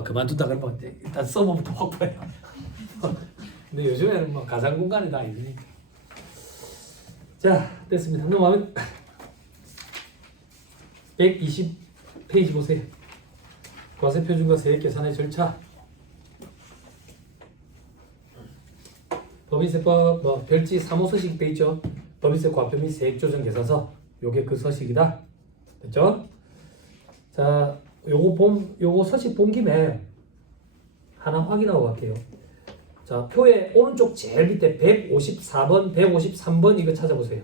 그만둔다 그러면 일단 서버부터 확보해요. 근데 요즘에는 뭐 가상 공간에 다 있으니까. 자, 됐습니다. 넘어가면 120페이지 보세요. 과세표준과 세액 계산의 절차. 법인세법 뭐 별지 3호 서식 돼 있죠. 법인세 과표 및 세액 조정 계산서. 요게 그 서식이다. 됐죠? 자, 요거 서식 본 김에 하나 확인하고 갈게요. 자, 표의 오른쪽 제일 밑에 154번, 153번 이거 찾아보세요.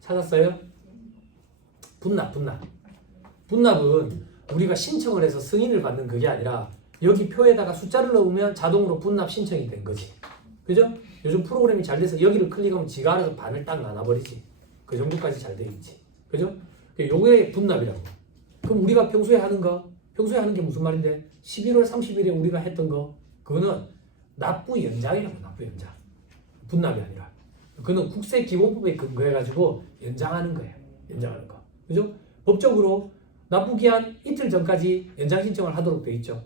찾았어요? 분납은 우리가 신청을 해서 승인을 받는 그게 아니라 여기 표에다가 숫자를 넣으면 자동으로 분납 신청이 된 거지. 그죠? 요즘 프로그램이 잘 돼서 여기를 클릭하면 지가 알아서 반을 딱 나눠버리지. 그 정도까지 잘 돼 있지. 그죠? 요게 분납이라고. 그럼 우리가 평소에 하는 게 무슨 말인데? 11월 30일에 우리가 했던 거, 그거는 납부 연장이라고. 납부 연장. 분납이 아니라. 그거는 국세기본법에 근거해가지고 연장하는 거예요. 연장하는 거. 그죠? 법적으로 납부기한 이틀 전까지 연장 신청을 하도록 돼 있죠.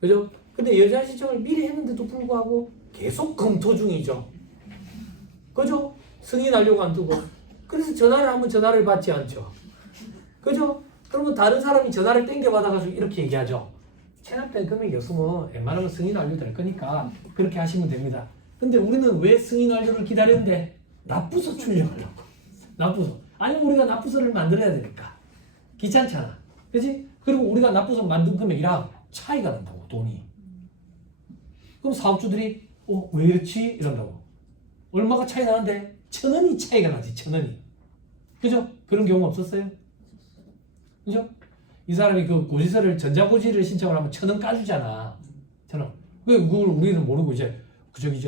그죠? 근데 연장 신청을 미리 했는데도 불구하고 계속 검토 중이죠. 그죠? 승인하려고 안 두고. 그래서 전화를 하면 전화를 받지 않죠. 그죠? 그러면 다른 사람이 전화를 땡겨받아가지고 이렇게 얘기하죠. 체납된 금액이 없으면 웬만하면 승인 완료 될 거니까 그렇게 하시면 됩니다. 근데 우리는 왜 승인 완료를 기다리는데? 납부서 출력하려고. 납부서. 아니면 우리가 납부서를 만들어야 되니까. 귀찮잖아. 그치? 그리고 우리가 납부서 만든 금액이랑 차이가 난다고, 돈이. 그럼 사업주들이 왜 이렇지? 이런다고. 얼마가 차이 나는데? 1,000원이 차이가 나지, 1,000원이. 그죠? 그런 경우 없었어요? 그죠? 이 사람이 그 고지서를 전자고지를 신청을 하면 1,000원 까주잖아. 1,000원. 왜 그걸 우리는 모르고 이제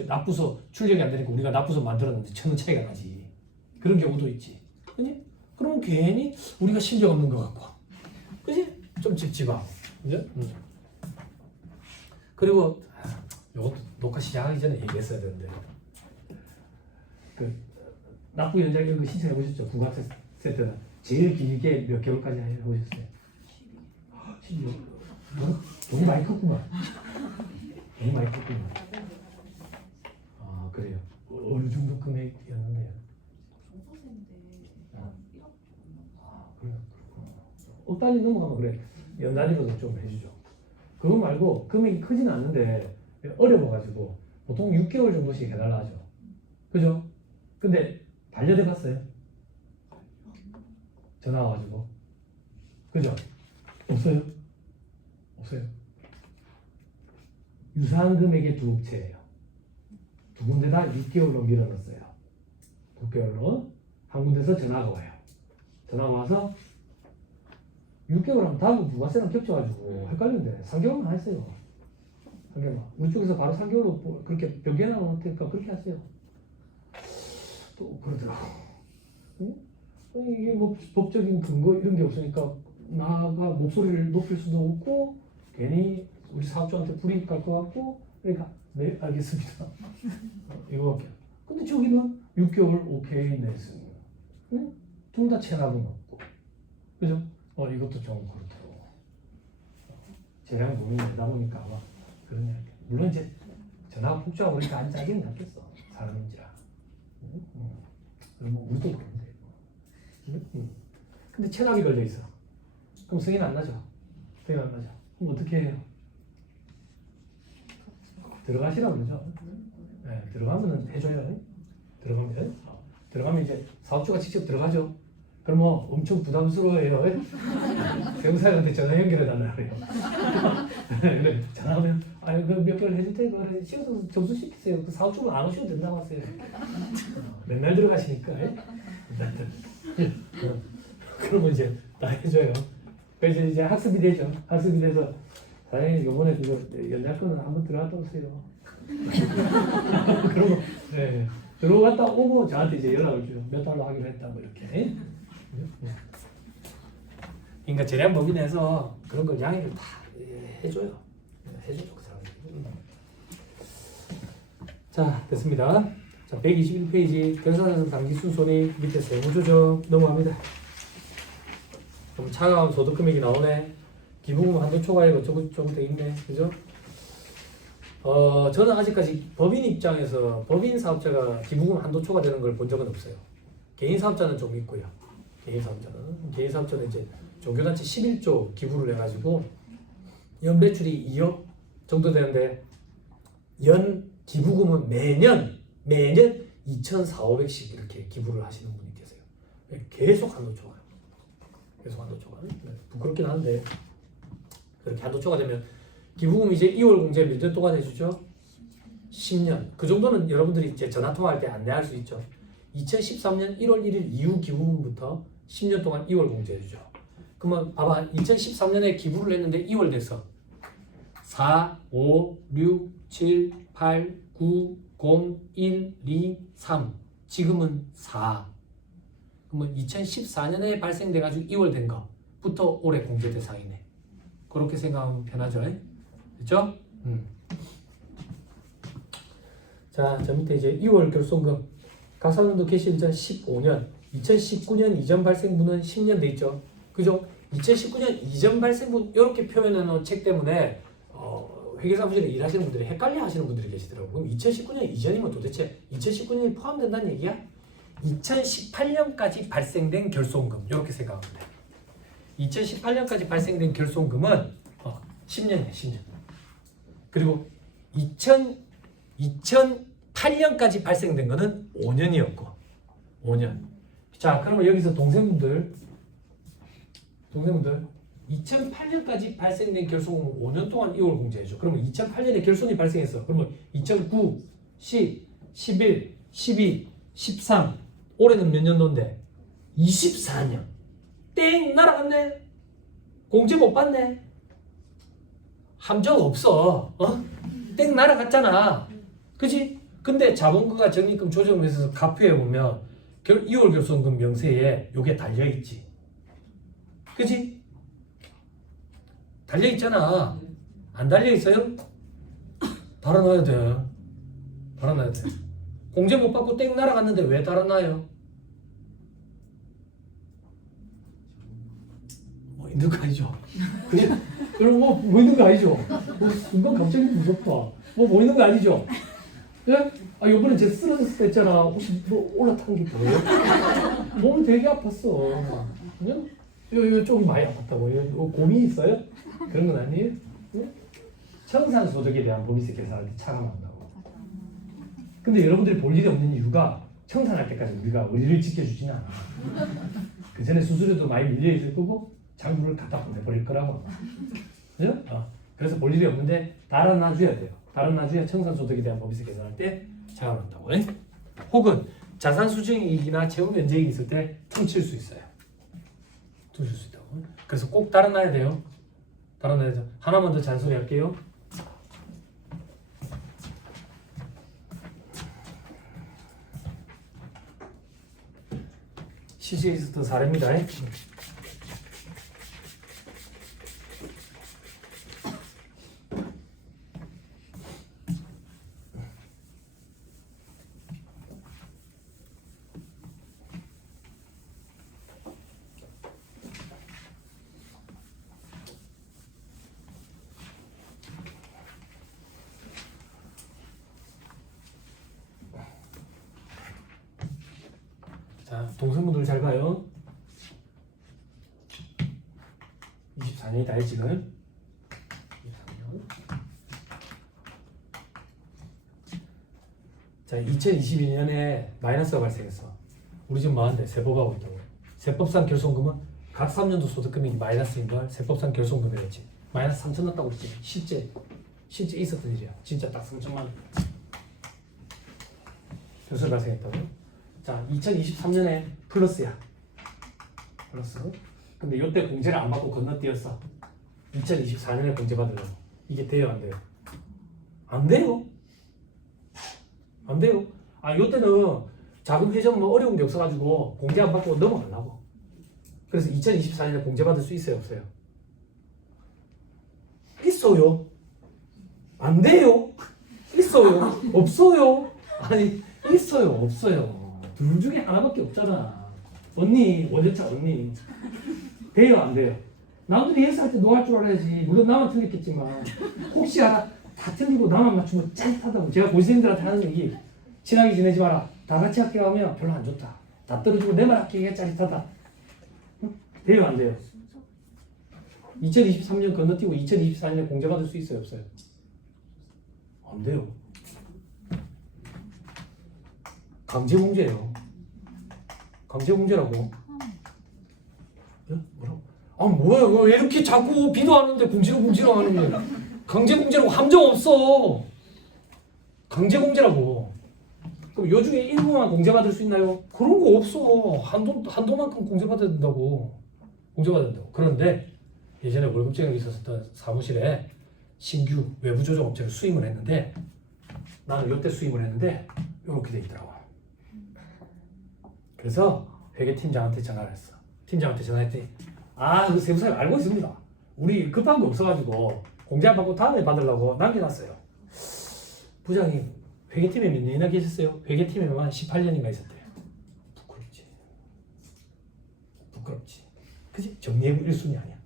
납부서 출력이 안 되니까 우리가 납부서 만들었는데 1,000원 차이가 나지. 그런 경우도 있지. 그지? 그러면 괜히 우리가 실력 없는 것 같고. 그지? 좀 찝찝하고. 그죠? 그리고 요것도 녹화 시작하기 전에 얘기했어야 되는데 그 납부 연장 이런 거 신청해 보셨죠? 국가세 때는 제일 길게 몇 개월까지 해보셨어요? 12개월. 너무 많이 컸구만. 너무 많이 컸구만. 아, 그래요. 어느 정도 금액이었는데요? 아, 그래요. 억단위 넘어가면 그래. 연단위로도 좀 해주죠. 그거 말고 금액이 크진 않는데 어려워가지고 보통 6개월 정도씩 해달라 하죠. 그죠? 근데 반려돼 갔어요? 전화 와가지고. 그죠? 없어요? 없어요. 유사한 금액의 두 업체예요. 두 군데 다 6개월로 밀어넣었어요. 6개월로 한 군데서 전화가 와요. 전화가 와서 6개월 하면 다음 부가세랑 겹쳐가지고 헷갈리는데 3개월만 했어요. 3개월만. 우리 쪽에서 바로 3개월로 그렇게 변경해 놓을 테니까 그렇게 하세요. 또 그러더라고. 응? 이게 뭐 법적인 근거 이런 게 없으니까 나가 목소리를 높일 수도 없고 괜히 우리 사업주한테 불이익 갈 것 같고 그러니까 네 알겠습니다. 이거밖에. 근데 저기는 6개월 오케이 냈습니다. 응? 둘 다 체납은 없고. 그죠? 이것도 좀 그렇더라고. 재량 돈이 내다 보니까 아마 그런 이야기. 물론 이제 전화가 폭주하고 그러니까 안 짜기는 낫겠어. 사람인지라. 그러면 우리도 그런데. 근데 체납이 걸려 있어. 그럼 승인 안 나죠? 승인 안 나죠? 그럼 어떻게 해요? 들어가시라 그러죠? 네, 들어가면 해줘요. 들어가면 이제 사업주가 직접 들어가죠. 그럼 뭐 엄청 부담스러워해요. 세무사한테 전화 연결해달라 그래요. 전화하면 몇 개월 해줄 테니까 그래. 시험서 점수 시키세요. 그 사업주는 안 오셔도 된다고 하세요. 맨날 들어가시니까. 그러면 이제 다 해줘요. 그래서 이제 학습이 되죠. 학습이 돼서 사장님 요번에 그거 연장 거는 한번 들어갔다 오세요. 그러고 네. 들어갔다 오고 저한테 이제 연락을 줘요. 몇 달로 하기로 했다 뭐 이렇게. 그러니까 재량법인 내에서 그런 걸 양해를 다 해줘요. 해줘요 그 사람들. 자, 됐습니다. 자, 121페이지 결산자금 당기 순손익 밑에 세무조정 넘어갑니다. 그럼 차가운 소득금액이 나오네. 기부금 한도 초과액 어쩌고 돼 있네. 그죠? 저는 아직까지 법인 입장에서 법인 사업자가 기부금 한도 초과되는 걸 본 적은 없어요. 개인 사업자는 좀 있고요. 개인 사업자는 이제 종교단체 11조 기부를 해가지고 연 매출이 2억 정도 되는데 연 기부금은 매년 2,400~500씩 이렇게 기부를 하시는 분이 계세요. 계속 한도 초과요. 계속 한도 초과. 부끄럽긴 한데 그렇게 한도 초과되면 기부금 이제 2월 공제 몇 년 동안 해주죠? 10년. 그 정도는 여러분들이 이제 전화 통화할 때 안내할 수 있죠. 2013년 1월 1일 이후 기부금부터 10년 동안 2월 공제해주죠. 그러면 봐봐. 2013년에 기부를 했는데 2월 돼서 4, 5, 6, 7, 8, 9, 0, 1, 2, 3. 지금은 4. 그러면 2014년에 발생돼가지고 2월 된 거부터 올해 공제 대상이네. 그렇게 생각하면 편하죠. 그렇죠? 자, 저 밑에 이제 2월 결손금 각사년도 개시 전 15년 2019년 이전 발생분은 10년 돼 있죠. 그죠? 2019년 이전 발생분 이렇게 표현해 놓은 책 때문에 회계사무실에 일하시는 분들이 헷갈려 하시는 분들이 계시더라고요. 그럼 2019년 이전이면 도대체 2019년이 포함된다는 얘기야? 2018년까지 발생된 결손금 이렇게 생각하면 돼. 2018년까지 발생된 결손금은 10년이야, 10년. 그리고 2008년까지 발생된 거는 5년이었고 5년. 자, 그러면 여기서 동생분들 2008년까지 발생된 결손금은 5년 동안 2월 공제해줘. 그러면 2008년에 결손이 발생했어. 그러면 2009, 10, 11, 12, 13 올해는 몇 년도인데? 24년. 땡! 날아갔네. 공제 못 받네. 함정 없어. 땡 날아갔잖아. 그치? 근데 자본금과 적립금 조정에서 가표에 보면 2월 결손금 명세에 요게 달려있지. 그치? 달려있잖아. 안 달려있어요? 달아놔야 돼. 달아놔야 돼. 공제 못 받고 땡 날아갔는데 왜 달아놔요? 뭐 있는 거 아니죠? 그냥 그럼 뭐 있는 거 아니죠? 순간 갑자기 무섭다. 뭐 있는 거 아니죠? 예? 아, 요번에 제 쓰러졌을 때 했잖아. 혹시 뭐 올라탄 게 뭐예요? 몸이 되게 아팠어. 그냥 요 좀 많이 아팠다고. 요 고민 있어요? 그런 건 아니에요? 예? 청산 소득에 대한 법인세 계산할 때 차가 나온다고. 근데 여러분들이 볼 일이 없는 이유가 청산할 때까지 우리가 의리를 지켜주지는 않아. 그 전에 수수료도 많이 밀려 있을 거고 장부를 갖다 보내버릴 거라고. 그죠? 그래서 볼 일이 없는데 달아놔줘야 돼요. 달아놔줘야 청산소득에 대한 법인세 계산할 때 차가 나온다고. 혹은 자산수증이익이나 채무면제이익이 있을 때 퉁칠 수 있어요. 퉁칠 수 있다고. 그래서 꼭 달아놔야 돼요. 달아놔야 돼요. 하나만 더 잔소리 할게요. 실제에 있었던 사례입니다. 자, 동생분들 잘 봐요. 24년이다 지금. 23년. 자, 2022년에 마이너스가 발생했어. 우리 집 많은데 세법하고 있다고. 세법상 결손금은 각 3년도 소득금액이 마이너스인 걸 세법상 결손금이랬지. 마이너스 3천 났다고 그랬지. 실제 있었던 일이야. 진짜 딱 3천만 원. 결손이 발생했다고. 자, 2023년에 플러스야. 플러스. 근데 이때 공제를 안 받고 건너뛰었어. 2024년에 공제 받으려고. 이게 돼요, 안 돼요? 안 돼요. 안 돼요. 이때는 자금 회전 뭐 어려운 게 없어가지고 공제 안 받고 넘어가려고. 그래서 2024년에 공제 받을 수 있어요, 없어요? 있어요. 안 돼요. 있어요. 없어요. 아니, 있어요, 없어요. 둘 중에 하나밖에 없잖아. 언니, 원자차 언니. 돼요, 안 돼요? 남들이 예스할 때 노할 줄 알아야지. 물론 나만 틀렸겠지만 혹시 알아? 다 틀리고 나만 맞추면 짜릿하다고. 제가 고시생들한테 하는 얘기, 친하게 지내지 마라. 다 같이 학교 가면 별로 안 좋다. 다 떨어지고 내만 학교가 짜릿하다. 응? 돼요 안 돼요? 2023년 건너뛰고 2024년에 공제 받을 수 있어요 없어요? 안 돼요. 강제 공제예요. 강제 공제라고. 예? 뭐라고? 아 뭐야 이거 왜 이렇게 자꾸 비도 하는데 공지로 하는 거야. 강제 공제라고 함정 없어. 강제 공제라고. 그럼 요 중에 일부만 공제받을 수 있나요? 그런 거 없어. 한도만큼 공제받아야 된다고. 공제받아야 된다고. 그런데 예전에 월급쟁이가 있었던 사무실에 신규 외부 조정 업체를 수임을 했는데 나는 이때 수임을 했는데 이렇게 돼 있더라고. 그래서 회계팀장한테 전화를 했어. 팀장한테 전화했더니 그 세무사님 알고 있습니다. 우리 급한 거 없어가지고 공제 안 받고 다음에 받으려고 남겨놨어요. 부장님 회계팀에 몇 년이나 계셨어요? 회계팀에만 18년인가 있었대요. 부끄럽지. 그치? 정리해고 1순위 아니야.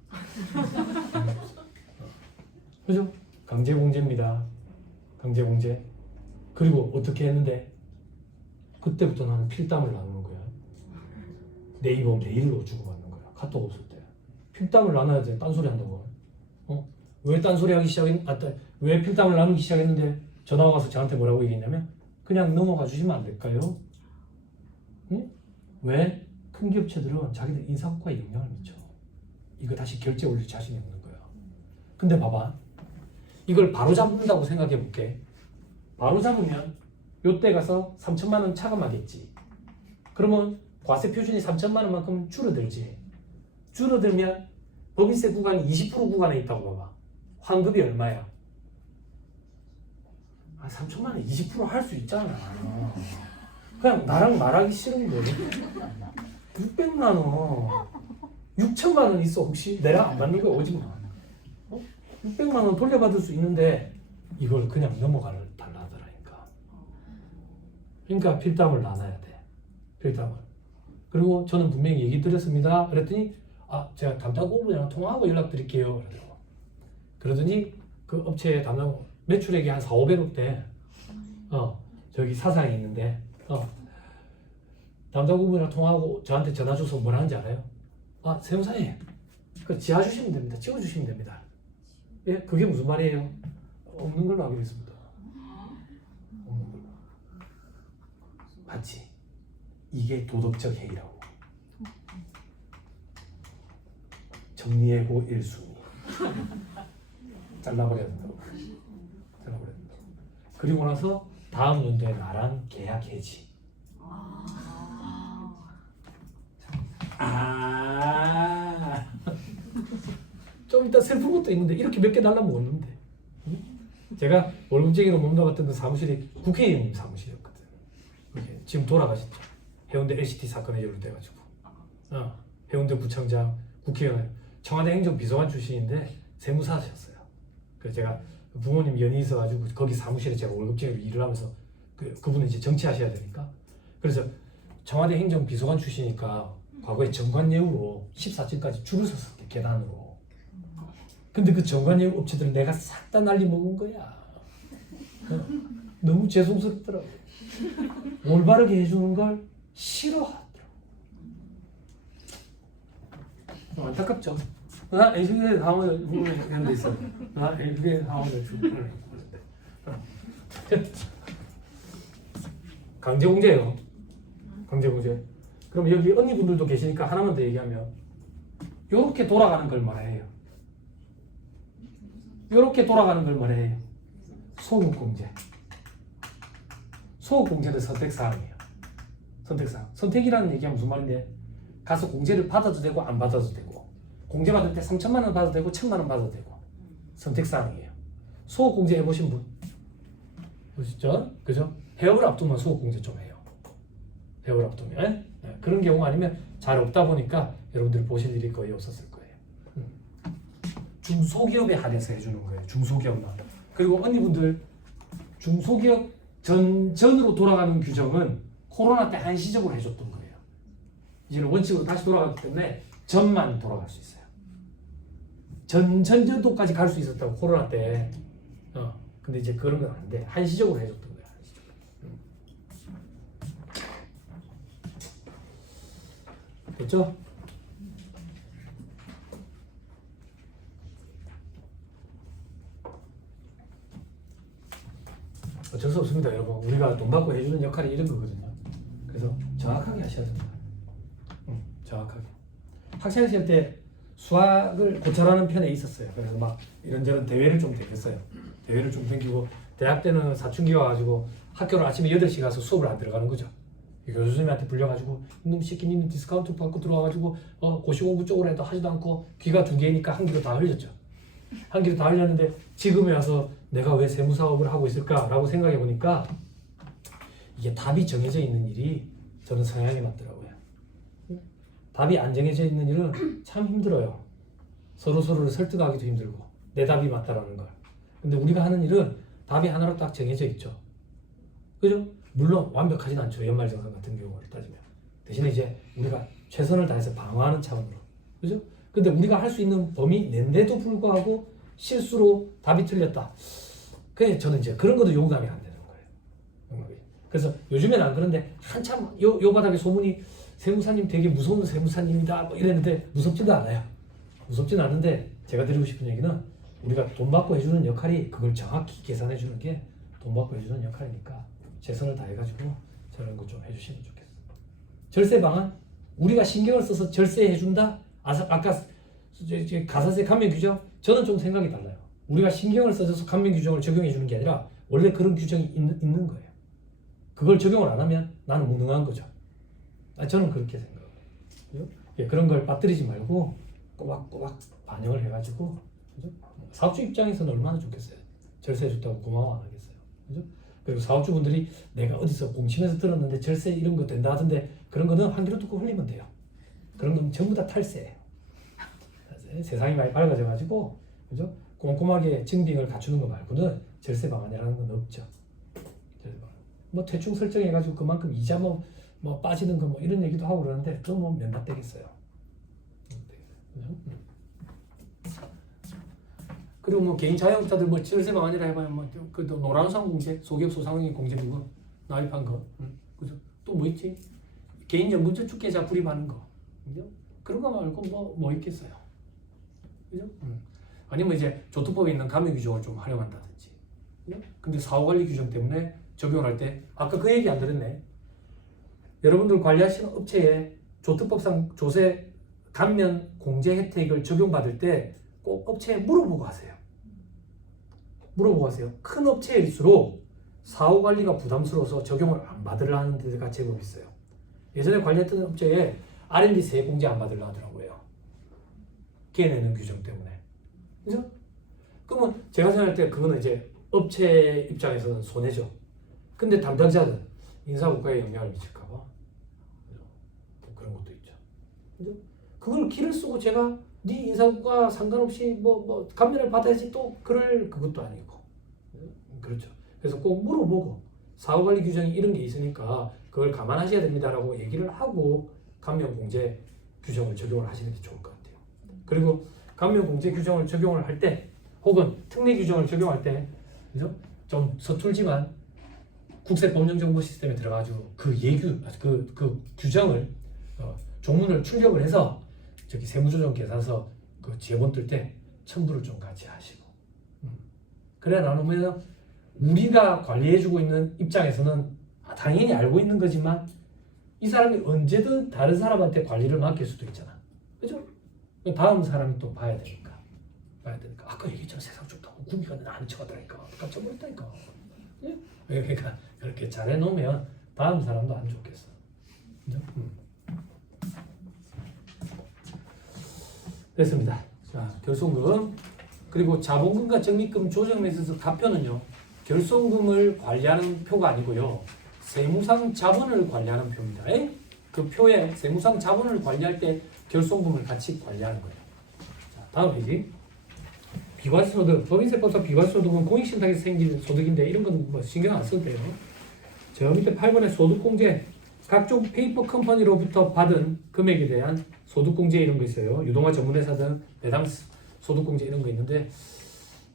그죠? 강제공제입니다. 강제공제. 그리고 어떻게 했는데 그때부터 나는 필담을 나누는 거야. 네이버 메일로 주고받는 거야. 카톡 없을 때. 필담을 나눠야 돼. 딴소리 한다고. 왜 딴소리 하기 왜 필담을 나누기 시작했는데 전화가 와서 저한테 뭐라고 얘기했냐면 그냥 넘어가 주시면 안 될까요? 응? 왜? 큰 기업체들은 자기들 인사고과에 영향을 미쳐. 이거 다시 결제 올릴 자신이 없는 거야. 근데 봐봐. 이걸 바로 잡는다고 생각해 볼게. 바로 잡으면 요때 가서 3천만 원 차감하겠지. 그러면 과세 표준이 3천만 원만큼 줄어들지. 줄어들면 법인세 구간이 20% 구간에 있다고 봐봐. 환급이 얼마야? 3천만 원 20% 할 수 있잖아. 그냥 나랑 말하기 싫은 거지. 600만 원, 6천만 원 있어. 혹시 내가 안 받는 거 오지 마. 600만 원 돌려받을 수 있는데 이걸 그냥 달라더라니까. 그러니까 필담을 나눠야 돼. 필담을. 그리고 저는 분명히 얘기 드렸습니다. 그랬더니 제가 담당 고문이랑 통화하고 연락드릴게요. 그러더니 그 업체 담당 매출액이 한 4,500억 대. 저기 사상이 있는데 담당 고문이랑 통화하고 저한테 전화 줘서 뭐라 하는지 알아요? 세무사님 그 지하 주시면 됩니다. 찍어주시면 됩니다. 예? 그게 무슨 말이에요? 없는 걸로 하기로 했습니다. 없는 걸로. 맞지? 이게 도덕적 해이라고. 정리해고 1순위. 잘라버려야 된다고. 잘라버려야 된다고. 그리고 나서 다음 연도에 나랑 계약 해지. 좀 이따 슬픈 것도 있는데 이렇게 몇 개 달라면 없는데. 제가 월급쟁이로 몸담 갔던 사무실이 국회의원님 사무실이었거든. 지금 돌아가셨죠. 해운대 LCT 사건에 연루돼가지고 해운대 구청장, 국회의원, 청와대 행정비서관 출신인데 세무사셨어요. 그래서 제가 부모님 연이 있어가지고 거기 사무실에 제가 월급쟁이로 일을 하면서 그분은 이제 정치하셔야 되니까 그래서 청와대 행정비서관 출신이니까 과거에 정관예우로 14층까지 줄을 섰었대 계단으로. 근데 그 정관예우 업체들은 내가 싹 다 난리 먹은 거야. 너무 죄송스럽더라고. 올바르게 해주는 걸 싫어하더라고. 안타깝죠. LCD 상황을 하는 데 있어. LCD 상황을 주고 강제공제예요. 강제공제. 그럼 여기 언니분들도 계시니까 하나만 더 얘기하면 요렇게 돌아가는 걸 말해요. 요렇게 돌아가는 걸 말해요. 소급공제. 소급공제는 선택사항이에요. 선택사항. 선택이라는 얘기가 무슨 말인데 가서 공제를 받아도 되고 안 받아도 되고 공제 받을 때 3천만 원 받아도 되고 1,000만 원 받아도 되고 선택사항이에요. 소급공제 해보신 분? 보시죠? 그죠? 해업을 앞두면 소급공제 좀 해요. 해업을 앞두면. 네, 그런 경우 아니면 잘 없다 보니까 여러분들이 보실 일이 거의 없었을 거예요. 중소기업에 한해서 해주는 거예요. 중소기업만. 그리고 언니분들 중소기업 전으로 돌아가는 규정은 코로나 때 한시적으로 해줬던 거예요. 이제는 원칙으로 다시 돌아가기 때문에 전만 돌아갈 수 있어요. 전전전도까지 갈 수 있었다고 코로나 때. 근데 이제 그런 건 안 돼. 한시적으로 해줬던 거야. 한시적으로. 됐죠? 어쩔 수 없습니다, 여러분. 우리가 돈 받고 해주는 역할이 이런 거거든요. 그래서 정확하게 하셔야 됩니다. 정확하게. 학창 시절 때 수학을 고철하는 편에 있었어요. 그래서 막 이런저런 대회를 좀 다녔어요. 대회를 좀 다니고 대학 때는 사춘기가 와가지고 학교를 아침에 8시 가서 수업을 안 들어가는 거죠. 교수 선생님한테 불려가지고 이놈 새끼 니는 디스카운트 받고 들어와가지고 고시 공부 쪽으로 해도 하지도 않고 귀가 2개니까 한 귀로 다 흘렸죠. 한 귀로 다 흘렸는데 지금에 와서 내가 왜 세무사업을 하고 있을까라고 생각해 보니까 이게 답이 정해져 있는 일이 저는 성향이 맞더라고요. 답이 안 정해져 있는 일은 참 힘들어요. 서로를 설득하기도 힘들고 내 답이 맞다라는 걸. 근데 우리가 하는 일은 답이 하나로 딱 정해져 있죠. 그죠? 물론 완벽하진 않죠. 연말정산 같은 경우를 따지면. 대신에 이제 우리가 최선을 다해서 방어하는 차원으로. 그죠? 근데 우리가 할 수 있는 범위 내인데도 불구하고 실수로 답이 틀렸다. 그냥 저는 이제 그런 것도 용납이 안 되는 거예요. 그래서 요즘엔 안 그런데 한참 요 바닥에 소문이 세무사님 되게 무서운 세무사님이다 뭐 이랬는데 무섭지도 않아요. 무섭지는 않은데 제가 드리고 싶은 얘기는 우리가 돈 받고 해주는 역할이 그걸 정확히 계산해 주는 게 돈 받고 해주는 역할이니까 최선을 다해가지고 저런 거 좀 해주시면 좋겠어요. 절세 방안 우리가 신경을 써서 절세해 준다. 아까 가사세 감면 규정 저는 좀 생각이 달라요. 우리가 신경을 써서 감면 규정을 적용해 주는 게 아니라 원래 그런 규정이 있는 거예요. 그걸 적용을 안 하면 나는 무능한 거죠. 저는 그렇게 생각해요. 예, 그런 걸 빠뜨리지 말고 꼬박꼬박 반영을 해가지고 그죠? 사업주 입장에서는 얼마나 좋겠어요. 절세해 줬다고 고마워 안 하겠어요. 그죠? 그리고 사업주분들이 내가 어디서 공침에서 들었는데 절세 이런 거 된다 하던데 그런 거는 한 귀로 뚫고 흘리면 돼요. 그런 건 전부 다 탈세예요. 세상이 많이 밝아져가지고 그죠? 꼼꼼하게 증빙을 갖추는 거 말고는 절세 방안이라는 건 없죠. 뭐 대충 설정해가지고 그만큼 이자 뭐 빠지는 거 뭐 이런 얘기도 하고 그러는데 그건 뭐 면납되겠어요. 그리고 뭐 개인 자영업자들 뭐 절세 방안이라 해봐야 뭐그 노란우산 공제, 소기업 소상공인 공제 그거 나입한 거, 그죠? 또 뭐 있지? 개인 연금저축 계좌 불입하는 거, 그죠? 그런 거 말고 뭐 있겠어요, 그죠? 아니면 이제 조투법에 있는 감면 규정을 좀 활용한다든지, 그죠? 근데 사후관리 규정 때문에 적용할 때 아까 그 얘기 안 들었네. 여러분들 관리하시는 업체에 조특법상 조세 감면 공제 혜택을 적용받을 때 꼭 업체에 물어보고 하세요. 물어보고 하세요. 큰 업체일수록 사후관리가 부담스러워서 적용을 안 받으려 하는 데가 제법 있어요. 예전에 관리했던 업체에 R&D 세액 공제 안 받으려 하더라고요. 걔네는 규정 때문에. 그죠? 그러면 제가 생각할 때 그거는 이제 업체 입장에서는 손해죠. 근데 담당자는 인사고과에 영향을 미칠까봐 그런 것도 있죠. 그죠? 그걸 기를 쓰고 제가 네 인사고과 상관없이 뭐 감면을 받아야지 또 그럴 그것도 아니고. 그렇죠. 그래서 꼭 물어보고 사후관리 규정이 이런 게 있으니까 그걸 감안하셔야 됩니다라고 얘기를 하고 감면 공제 규정을 적용을 하시는 게 좋을 것 같아요. 그리고 감면 공제 규정을 적용을 할 때 혹은 특례 규정을 적용할 때 그죠? 좀 서툴지만 국세법령정보 시스템에 들어가지고 그 규정을 종문을 출력을 해서 저기 세무조정 계산서 그 지원 뜰 때 첨부를 좀 같이 하시고 그래 나누면 우리가 관리해주고 있는 입장에서는 당연히 알고 있는 거지만 이 사람이 언제든 다른 사람한테 관리를 맡길 수도 있잖아. 그죠? 다음 사람이 또 봐야 되니까. 아까 얘기했잖아. 세상 좋다고 구미가 나는 척하더라니까. 깜짝 놀랐다니까. 예? 그러니까 그렇게 잘해놓으면 다음 사람도 안 좋겠어. 그죠? 됐습니다. 자, 결손금 그리고 자본금과 적립금 조정에 있어서 답표는요. 결손금을 관리하는 표가 아니고요. 세무상 자본을 관리하는 표입니다. 그 표에 세무상 자본을 관리할 때 결손금을 같이 관리하는 거예요. 자, 다음 페이지. 비과세소득, 법인세법상 비과세소득은 공익신탁에서 생긴 소득인데 이런 건 뭐 신경 안 써도 돼요. 저 밑에 8번에 소득공제, 각종 페이퍼 컴퍼니로부터 받은 금액에 대한 소득공제 이런 거 있어요. 유동화 전문회사 등 배당 소득공제 이런 거 있는데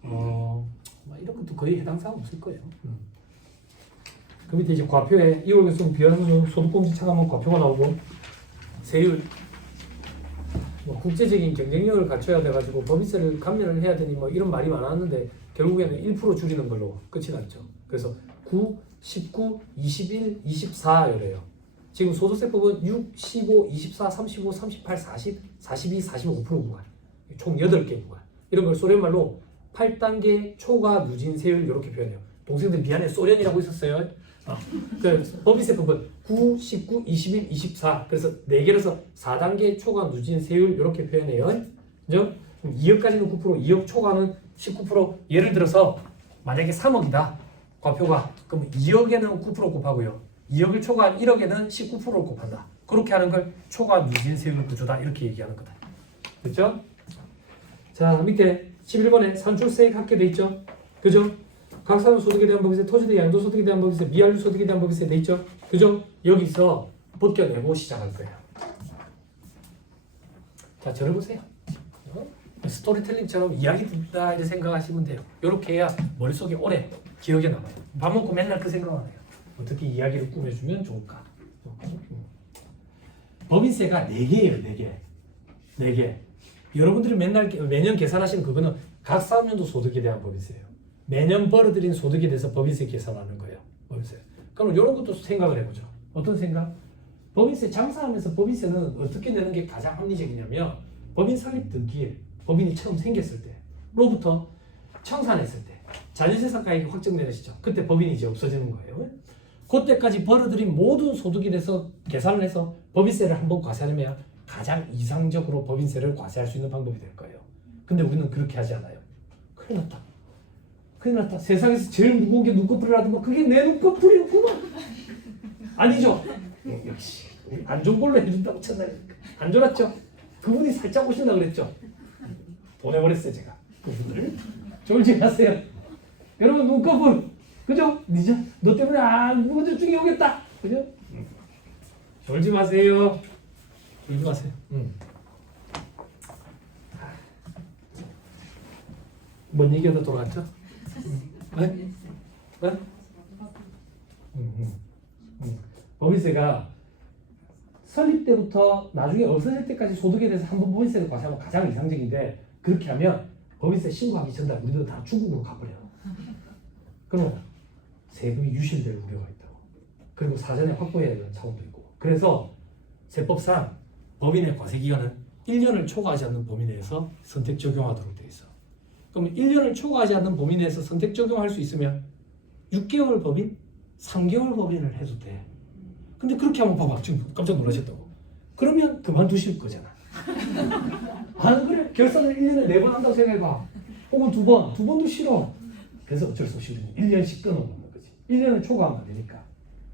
이런 것도 거의 해당 사항 없을 거예요. 그 밑에 이제 과표에 이월계속 비하면 소득공제 차감한 과표가 나오고 세율 국제적인 경쟁력을 갖춰야 돼가지고 법인세를 감면을 해야 되니 이런 말이 많았는데 결국에는 1% 줄이는 걸로 끝이 났죠. 그래서 9, 19, 21, 24 이래요. 지금 소득세법은 6, 15, 24, 35, 38, 40, 42, 45 구간 총 8개 구간 이런 걸 소련말로 8단계 초과 누진 세율 이렇게 표현해요. 동생들 미안해 소련이라고 있었어요. 그 법인세법은 9, 19, 21, 24 그래서 4개라서 4단계 초과 누진 세율 이렇게 표현해요. 그죠? 2억까지는 9%, 2억 초과는 19%. 예를 들어서 만약에 3억이다 과표가 그럼 2억에는 9% 곱하고요. 2억을 초과한 1억에는 19%를 곱한다. 그렇게 하는 걸 초과 누진 세율 구조다 이렇게 얘기하는 거다. 됐죠? 자 밑에 11번에 산출세액 합계 돼 있죠? 그죠? 각 사람 소득에 대한 법인세, 토지대 양도소득에 대한 법인세, 미완료 소득에 대한 법인세 돼 있죠? 그죠? 여기서 벗겨내고 시작할 거예요. 자, 저를 보세요. 스토리텔링처럼 이야기 듣다 이렇게 생각하시면 돼요. 이렇게 해야 머릿속에 오래 기억에 남아요. 밥 먹고 맨날 그 생각만 해요. 어떻게 이야기를 꾸며주면 좋을까? 법인세가 4개예요. 4개. 4개. 여러분들이 매년 계산하시는 그거는 각 사업연도 소득에 대한 법인세예요. 매년 벌어들인 소득에 대해서 법인세 계산하는 거예요. 법인세. 그럼 이런 것도 생각을 해보죠. 어떤 생각? 법인세 장사하면서 법인세는 어떻게 내는 게 가장 합리적이냐면 법인 설립 등기일 법인이 처음 생겼을 때로부터 청산했을 때 자녀재산가액이 확정되는 시점 그때 법인이 이제 없어지는 거예요. 그때까지 벌어들인 모든 소득에 대해서 계산을 해서 법인세를 한번 과세하려면 가장 이상적으로 법인세를 과세할 수 있는 방법이 될 거예요. 근데 우리는 그렇게 하지 않아요. 큰일 났다. 큰일 났다. 세상에서 제일 무거운 게 눈꺼풀이라도 그게 내 눈꺼풀이었구만. 아니죠. 역시 안 좋은 걸로 해준다고 쳤나니까. 안 좋았죠. 그분이 살짝 오신다고 그랬죠. 보내버렸어요 제가. 그분들 졸지 마세요. 여러분 눈꺼풀 그죠? 너 때문에 먼저 죽이 오겠다. 그죠? 졸지 마세요. 졸지 마세요. 뭔 얘기하다 돌아갔죠? 네? 네? 법인세가 설립 때부터 나중에 없어질 때까지 소득에 대해서 한번 법인세를 과세하면 가장 이상적인데 그렇게 하면 법인세 신고하기 전날 우리도 다 중국으로 가버려요. 그러면 세금이 유실될 우려가 있다고. 그리고 사전에 확보해야 되는 차원도 있고. 그래서 세법상 법인의 과세기간은 1년을 초과하지 않는 범위 내에서 선택 적용하도록 되어 있어. 그럼 1년을 초과하지 않는 범위 내에서 선택 적용할 수 있으면 6개월 법인, 3개월 법인을 해도 돼. 근데 그렇게 하면 봐봐. 지금 깜짝 놀라셨다고. 그러면 그만두실 거잖아. 안 그래? 결산을 1년에 4번 한다고 생각해봐. 혹은 2번. 2번도 싫어. 그래서 어쩔 수 없이 1년씩 끊어놓는 거지. 1년을 초과하면 안 되니까.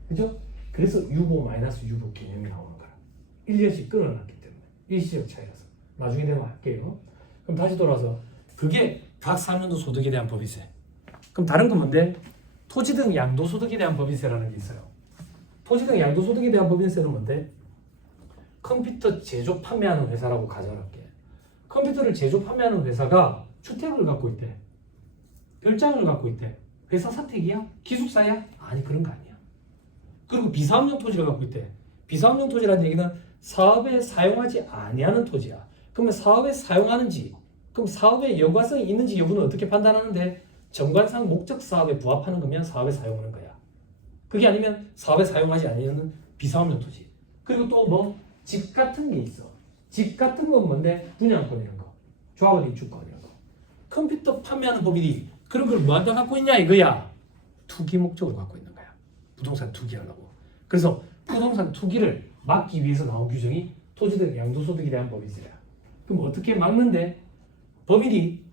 그죠? 그래서 U5-U5 개념이 나오는 거야. 1년씩 끊어놨기 때문에. 일시적 차이라서. 나중에 되면 할게요. 그럼 다시 돌아서 그게 각 사업연도 소득에 대한 법인세. 그럼 다른 건 뭔데? 토지 등 양도소득에 대한 법인세라는 게 있어요. 토지 등 양도소득에 대한 법인세는 뭔데? 컴퓨터 제조 판매하는 회사라고 가정할게. 컴퓨터를 제조 판매하는 회사가 주택을 갖고 있대. 별장을 갖고 있대. 회사 사택이야? 기숙사야? 아니 그런 거 아니야. 그리고 비사업용 토지를 갖고 있대. 비사업용 토지라는 얘기는 사업에 사용하지 아니하는 토지야. 그러면 사업에 사용하는지 그럼 사업에 여과성이 있는지 여부는 어떻게 판단하는데 정관상 목적 사업에 부합하는 거면 사업에 사용하는 거야. 그게 아니면 사업에 사용하지 아니하는 비사업용 토지. 그리고 또 뭐 집 같은 게 있어. 집 같은 건 뭔데? 분양권 이런 거. 조합원 입주권 이런 거. 컴퓨터 판매하는 법인이 그런 걸 뭐한다 갖고 있냐 이거야. 투기 목적으로 갖고 있는 거야. 부동산 투기하려고. 그래서 부동산 투기를 막기 위해서 나온 규정이 토지 등 양도소득에 대한 법인세야. 그럼 어떻게 막는데? 법인이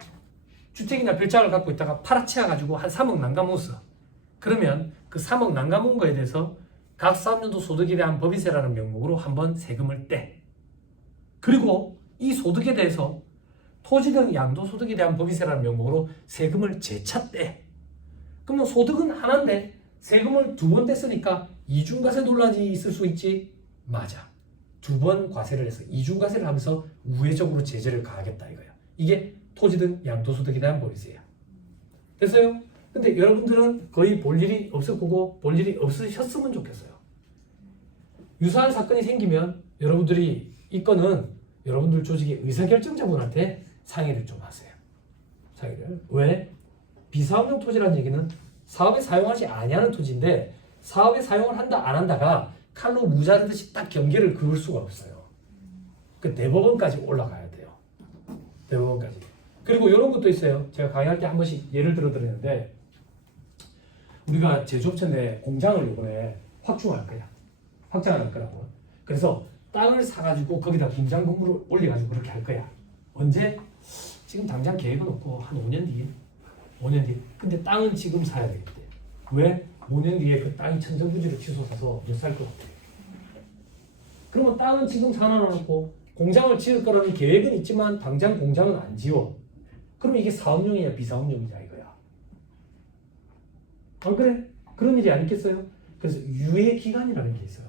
주택이나 별장을 갖고 있다가 팔아치워가지고 한 3억 난감했어. 그러면 그 3억 난감한 거에 대해서 각 사업연도 소득에 대한 법인세라는 명목으로 한번 세금을 떼. 그리고 이 소득에 대해서 토지 등 양도소득에 대한 법인세라는 명목으로 세금을 재차 떼. 그러면 소득은 하나인데 세금을 2번 뗐으니까 이중과세 논란이 있을 수 있지? 맞아. 2번 과세를 해서 이중과세를 하면서 우회적으로 제재를 가하겠다 이거야. 이게 토지 등 양도소득에 대한 법이세요. 됐어요? 근데 여러분들은 거의 볼 일이 없을 거고 볼 일이 없으셨으면 좋겠어요. 유사한 사건이 생기면 여러분들이 이 건은 여러분들 조직의 의사결정자분한테 상의를 좀 하세요. 상의를. 왜? 비사업용 토지라는 얘기는 사업에 사용하지 아니하는 토지인데 사업에 사용을 한다 안 한다가 칼로 무자르듯이 딱 경계를 그을 수가 없어요. 그 대법원까지 올라가야 돼요. 대법원까지. 그리고 이런 것도 있어요. 제가 강의할 때 한 번씩 예를 들어 드렸는데 우리가 제조업체 내 공장을 이번에 확충할 거야. 확장할 거라고. 그래서 땅을 사가지고 거기다 공장 건물을 올려가지고 그렇게 할 거야. 언제? 지금 당장 계획은 없고 한 5년 뒤. 5년 뒤. 근데 땅은 지금 사야 되겠대. 왜? 5년 뒤에 그 땅이 천정부지로 치솟아서 못 살 것 같아. 그러면 땅은 지금 사놔놓고 공장을 지을 거라는 계획은 있지만 당장 공장은 안 지어. 그럼 이게 사업용이냐 비사업용이냐 이거야. 안 그래? 그런 일이 아니겠어요? 그래서 유예기간이라는 게 있어요.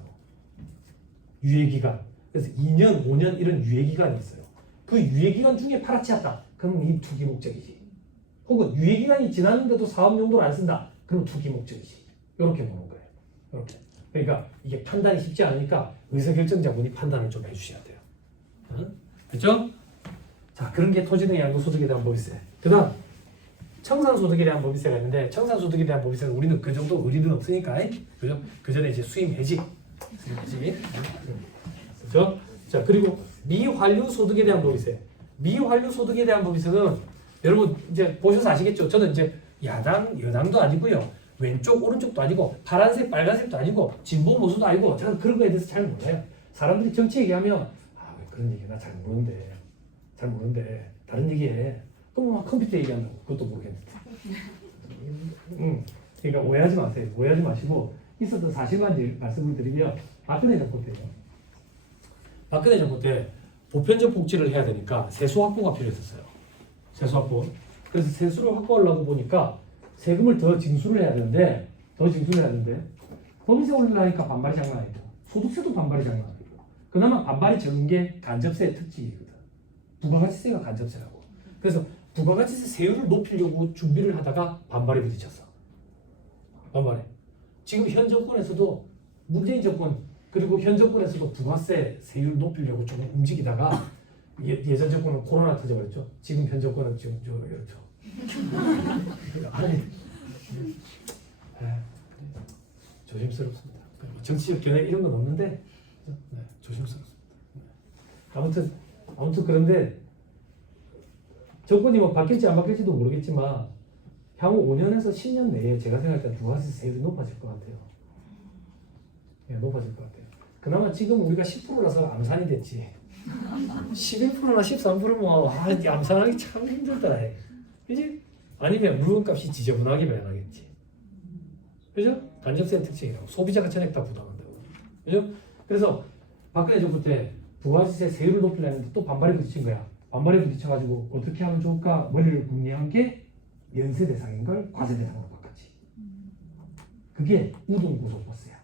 유예기간. 그래서 2년, 5년 이런 유예기간이 있어요. 그 유예기간 중에 팔아치웠다. 그러면 이 투기 목적이지. 혹은 유예기간이 지났는데도 사업용도를 안 쓴다. 그럼 투기 목적이지. 이렇게 보는 거예요. 이렇게. 그러니까 이게 판단이 쉽지 않으니까 의사결정자분이 판단을 좀 해주셔야 돼요. 그렇죠? 자, 그런 게 토지 등 양도소득에 대한 법이세. 그 다음 청산소득에 대한 법이세가 있는데 청산소득에 대한 법이세는 우리는 그 정도 의리는 없으니까 그죠? 그 전에 이제 수임 해지 그죠? 자, 그리고 미환류소득에 대한 법이세. 미환류소득에 대한 법이세는 여러분 이제 보셔서 아시겠죠? 저는 이제 야당 여당도 아니고요, 왼쪽 오른쪽도 아니고 파란색 빨간색도 아니고 진보 보수도 아니고 저는 그런 거에 대해서 잘 몰라요. 사람들이 정치 얘기하면 왜 그런 얘기 나 잘 모르는데 다른 얘기해. 그럼 막 컴퓨터 얘기한다고. 그것도 모르겠는데. 그러니까 오해하지 마세요. 오해하지 마시고 있었던 사실만 말씀을 드리면 박근혜 정부 때요. 박근혜 정부 때 보편적 복지를 해야 되니까 세수 확보가 필요했었어요. 세수 확보. 그래서 세수를 확보하려고 보니까 세금을 더 징수를 해야 되는데 법인세 올리려니까 반발이 장난 아니고 소득세도 반발이 장난 아니고 그나마 반발이 적은 게 간접세의 특징이거든. 부가가치세가 간접세라고. 그래서 부가가치세 세율을 높이려고 준비를 하다가 반발에 부딪혔어. 반발에. 지금 현 정권에서도 문재인 정권 그리고 현 정권에서도 부가세 세율을 높이려고 좀 움직이다가 예전 정권은 코로나 터져버렸죠. 지금 현 정권은 지금 이렇죠. 아니, 조심스럽습니다. 정치적 견해 이런 건 없는데 네, 조심스럽습니다. 아무튼 그런데 정권이 뭐 바뀔지 안 바뀔지도 모르겠지만 향후 5년에서 10년 내에 제가 생각할 때 부가세 세율이 높아질 것 같아요. 네, 높아질 것 같아요. 그나마 지금 우리가 10%라서 암산이 됐지. 11%나 13%면 암산하기 참 힘들다. 그지? 아니면 물건값이 지저분하게 변하겠지. 그죠? 간접세 특징이라고. 소비자가 전액 다 부담한다고. 그죠? 그래서 박근혜 정부 때 부가세 세율을 높이려는데 또 반발에 부딪힌 거야. 반발에 부딪혀가지고 어떻게 하면 좋을까 머리를 궁리한 게 연세 대상인 걸 과세 대상으로 바꿨지. 그게 우등고속버스야.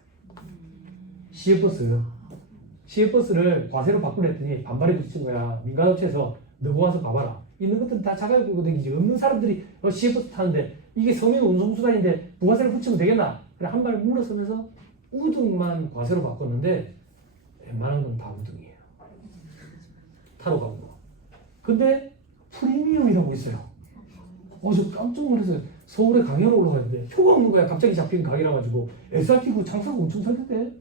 시외버스를 과세로 바꾸랬더니 반발에 부딪힌 거야. 민간업체에서 너고 와서 봐봐라. 있는 것들은 다 자가용 끌고 다니지. 없는 사람들이 시외버스 타는데 이게 서민 운송수단인데 부가세를 붙이면 되겠나? 그래 한 발 물러서면서 우등만 과세로 바꿨는데 웬만한 건 다 우등이에요. 타로 가고. 근데 프리미엄이라고 있어요. 저 깜짝 놀랐어요. 서울에 강연을 올라가는데 표가 없는 거야. 갑자기 잡힌 가게라 가지고 SRT구 장사가 엄청 잘 됐대.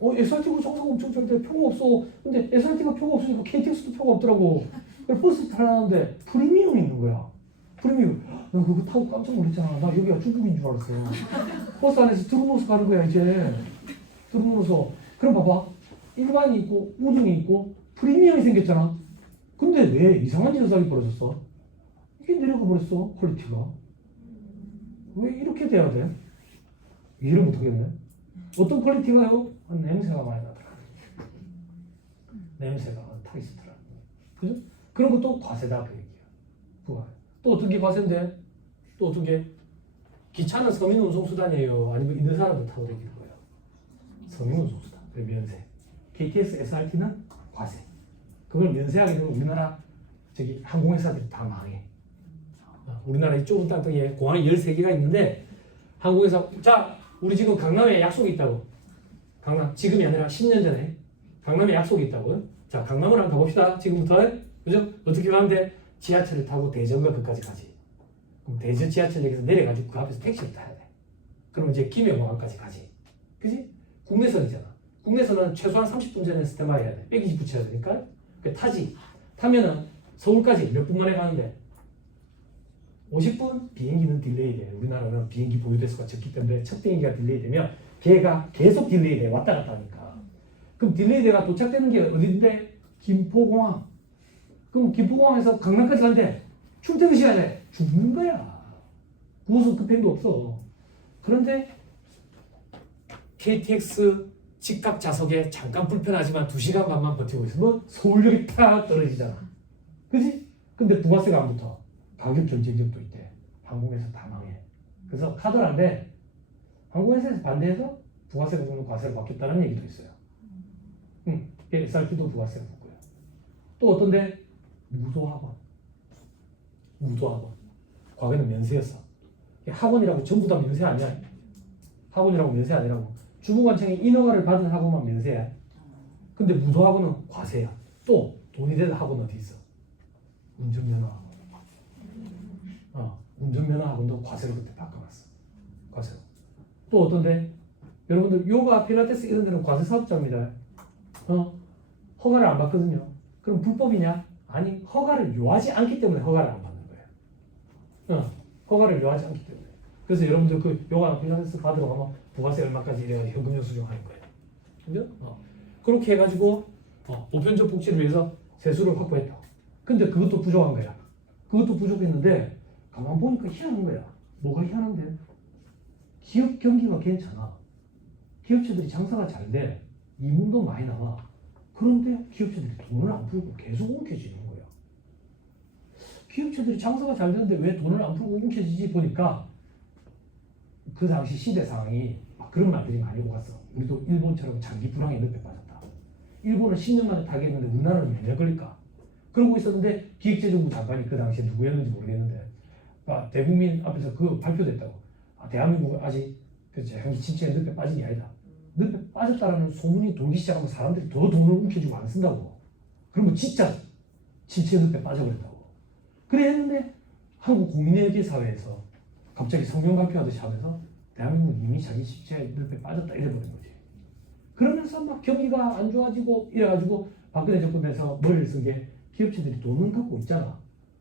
SRT구 장사가 엄청 잘 돼. 표가 없어. 근데 SRT가 표가 없으니까 KTX도 표가 없더라고. 그래서 버스 타라는데 프리미엄이 있는 거야. 프리미엄. 나 그거 타고 깜짝 놀랐잖아. 나 여기가 중국인 줄 알았어. 버스 안에서 들어놓아서 가는 거야 이제. 들어놓아서. 그럼 봐봐. 일반이 있고 우등이 있고 프리미엄이 생겼잖아. 근데 왜 이상한 현상이 벌어졌어? 이게 내려가 버렸어. 퀄리티가. 왜 이렇게 돼야 돼? 이해를 못하겠네. 어떤 퀄리티가요? 냄새가 많이 나더라. 냄새가 타기스더라. 그죠? 그런 것도 과세다 그 얘기야. 또 어떤 게 과세인데? 또 어떤 게? 기차는 서민 운송수단이에요. 아니면 있는 사람들 타고 다닐 거예요. 서민 운송수단. 면세. KTX, SRT는 과세. 그걸 면세하게 되면 우리나라 저기 항공회사들이 다 망해. 우리나라 이 좁은 땅덩이에 공항이 13개가 있는데 항공회사 자 우리 지금 강남에 약속이 있다고. 강남 지금이 아니라 10년 전에 강남에 약속이 있다고요. 자 강남으로 한번 가봅시다. 지금부터 그죠? 어떻게 가는데 지하철을 타고 대전과 그까지 가지. 그럼 대전 지하철역에서 내려가지고 그 앞에서 택시를 타야 돼. 그럼 이제 김해공항까지 가지. 그지? 국내선이잖아. 국내선은 최소한 30분 전에 스탠바이 해야 돼. 120 붙여야 되니까. 타지. 타면은 서울까지 몇 분 만에 가는데 50분? 비행기는 딜레이 돼. 우리나라는 비행기 보유 대수가 적기 때문에 첫 비행기가 딜레이 되면 걔가 계속 딜레이 돼. 왔다 갔다 하니까. 그럼 딜레이 돼가 도착되는 게 어딘데? 김포공항. 그럼 김포공항에서 강남까지 간대. 출퇴근 시간에 죽는 거야. 9호선 급행도 없어. 그런데 KTX 직각 좌석에 잠깐 불편하지만 2시간 반만 버티고 있으면 서울역이 탁 떨어지잖아. 그지? 근데 부가세가 안 붙어. 가격 경쟁력도 있대. 항공회사 다 망해. 그래서 하더란데 항공회사에서 반대해서 부가세가 붙는 과세를 받겠다는 얘기도 있어요. SRP도 부가세가 붙고요. 또 어떤데? 무도학원. 무도학원. 과거에는 면세였어. 학원이라고 전부 다 면세 아니야. 학원이라고 면세 아니라고. 주무관청에 인허가를 받은 학원만 면세야. 근데 무도학원은 과세야. 또 돈이 되는 학원 어디 있어? 운전면허학원. 운전면허학원도 과세로 그때 바꿔놨어. 과세로. 또 어떤데? 여러분들 요가, 필라테스 이런 데는 과세 사업자입니다. 허가를 안 받거든요. 그럼 불법이냐? 아니, 허가를 요하지 않기 때문에 허가를 안 받는 거예요. 허가를 요하지 않기 때문에. 그래서 여러분들 그 요가, 필라테스 받으러 가면 부가세 얼마까지 이래가지고 현금 영수증하는 거예요. 그죠? 그렇게 해가지고 보편적 복지를 위해서 세수를 확보했다. 근데 그것도 부족한 거야. 그것도 부족했는데 가만 보니까 희한한 거야. 뭐가 희한한데? 기업 경기가 괜찮아. 기업체들이 장사가 잘 돼. 이문도 많이 나와. 그런데 기업체들이 돈을 안 풀고 계속 움켜쥐는 거야. 기업체들이 장사가 잘 되는데 왜 돈을 안 풀고 움켜쥐지 보니까 그 당시 시대 상황이 그런 말들이 많이 오갔어. 우리도 일본처럼 장기 불황에 늪에 빠졌다. 일본은 10년 만에 타겠는데 우리나라는 몇 년 걸릴까? 그러고 있었는데 기획재정부 장관이 그 당시에 누구였는지 모르겠는데 대국민 앞에서 그거 발표됐다고. 대한민국은 아직 장기 침체의 늪에 빠진 게 아니다. 늪에 빠졌다라는 소문이 돌기 시작하면 사람들이 더 돈을 움켜쥐고 안 쓴다고. 그러면 진짜 침체의 늪에 빠져버렸다고. 그래 했는데 한국 국민회계 사회에서 갑자기 성명 발표하듯이 하면서 대한민국 이미 자기 침체의 늪에 빠졌다 이래버린 거지. 그러면서 막 경기가 안 좋아지고 이래가지고 박근혜 정권 내에서 머리를 쓴 게 기업체들이 돈을 갖고 있잖아.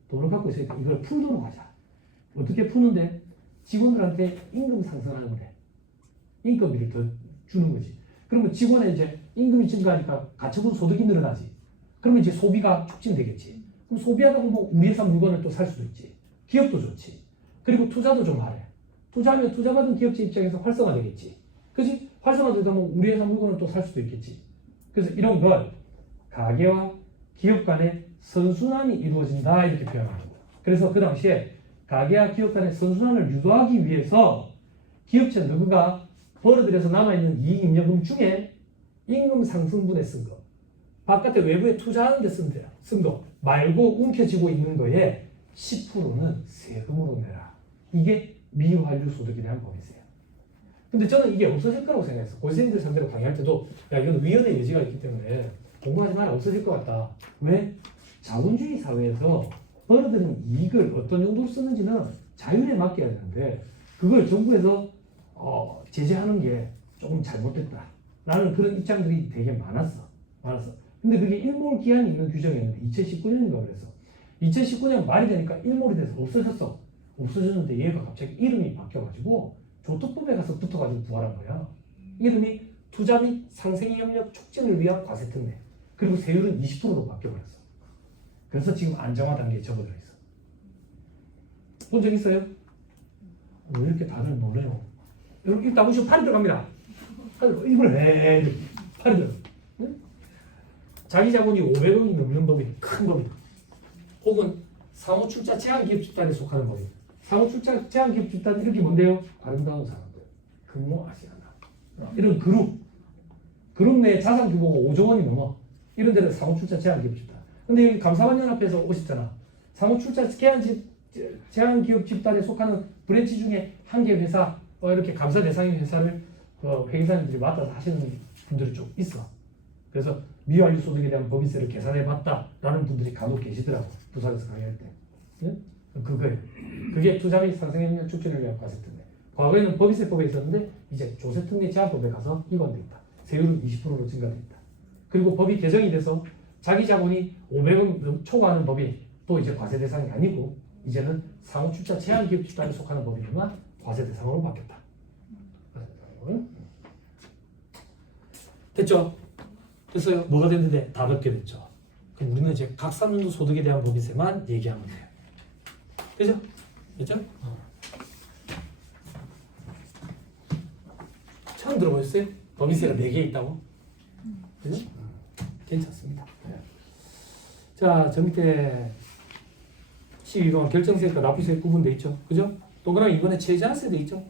돈을 갖고 있으니까 이걸 풀도록 하자. 어떻게 푸는데? 직원들한테 임금 상승하는 거래. 인건비를 더 주는 거지. 그러면 직원의 이제 임금이 증가하니까 가처분 소득이 늘어나지. 그러면 이제 소비가 촉진되겠지. 그럼 소비하다 보면 우리 회사 물건을 또 살 수도 있지. 기업도 좋지. 그리고 투자도 좀 하래. 투자하면 투자받은 기업체 입장에서 활성화되겠지. 그지? 활성화되다 보면 우리 회사 물건을 또 살 수도 있겠지. 그래서 이런 걸 가계와 기업 간의 선순환이 이루어진다 이렇게 표현하는 거예요. 그래서 그 당시에 가계와 기업 간의 선순환을 유도하기 위해서 기업체 누구가 벌어들여서 남아있는 이익잉여금 중에 임금 상승분에 쓴 거, 바깥에 외부에 투자하는 데 쓴 거 말고 움켜쥐고 있는 거에 10%는 세금으로 내라. 이게 미환류 소득에 대한 법이세요. 근데 저는 이게 없어질 거라고 생각했어. 고시생들 상대로 강의할 때도 야 이건 위헌의 여지가 있기 때문에 공부하지 마라. 없어질 것 같다. 왜? 자본주의 사회에서 벌어들인 이익을 어떤 용도로 쓰는지는 자율에 맡겨야 되는데 그걸 정부에서 제재하는 게 조금 잘못됐다. 라는 그런 입장들이 되게 많았어. 근데 그게 일몰 기한이 있는 규정이었는데 2019년인가 그래서 2019년 말이 되니까 일몰이 돼서 없어졌어. 없어졌는데 얘가 갑자기 이름이 바뀌어가지고 조특법에 가서 붙어가지고 부활한 거야. 이름이 투자 및 상생의 협력 촉진을 위한 과세특례. 그리고 세율은 20%로 바뀌어버렸어. 그래서 지금 안정화 단계에 접어들어 있어. 본 적 있어요? 왜 이렇게 다들 놀래요? 여러분 일단 보시면 팔이 들어갑니다. 팔이 들어. 응? 자기 자본이 500억이 넘는 법이 큰 법이다. 혹은 상호출자 제한기업 집단에 속하는 법이다. 상호출자 제한기업 집단 이렇게 뭔데요? 아름다운 사람들, 근무 아시아나 이런 그룹 내 자산 규모가 5조 원이 넘어. 이런 데는 상호출자 제한기업 집단. 근데 여기 감사원연합회에서 오셨잖아. 상호 출자 제한기업 집단에 속하는 브랜치 중에 한 개 회사 이렇게 감사 대상인 회사를 회계사님들이 맡아서 하시는 분들이 좀 있어. 그래서 미완료 소득에 대한 법인세를 계산해봤다라는 분들이 간혹 계시더라고. 부산에서 강의할 때. 네? 그거예요. 그게 투자 및 상생행위 촉진을 위한 과세특례. 과거에는 법인세법에 있었는데 이제 조세특례 제한법에 가서 이관돼 있다. 세율은 20%로 증가돼 있다. 그리고 법이 개정이 돼서 자기 자본이 500원 초과하는 법이 또 이제 과세 대상이 아니고 이제는 상호 출자 제한 기업 집단에 속하는 법인만 과세 대상으로 바뀌었다. 됐죠? 됐어요? 뭐가 됐는데 다 받게 됐죠. 그럼 우리는 이제 각 3년도 소득에 대한 법인세만 얘기하면 돼요. 그죠? 됐죠? 처음 들어보셨어요? 법인세가 4개 있다고? 그죠? 괜찮습니다. 네. 자, 저 밑에 12번 결정세과 납부세 구분돼 있죠. 그죠? 동그라미 이번에 최저한세 돼 있죠.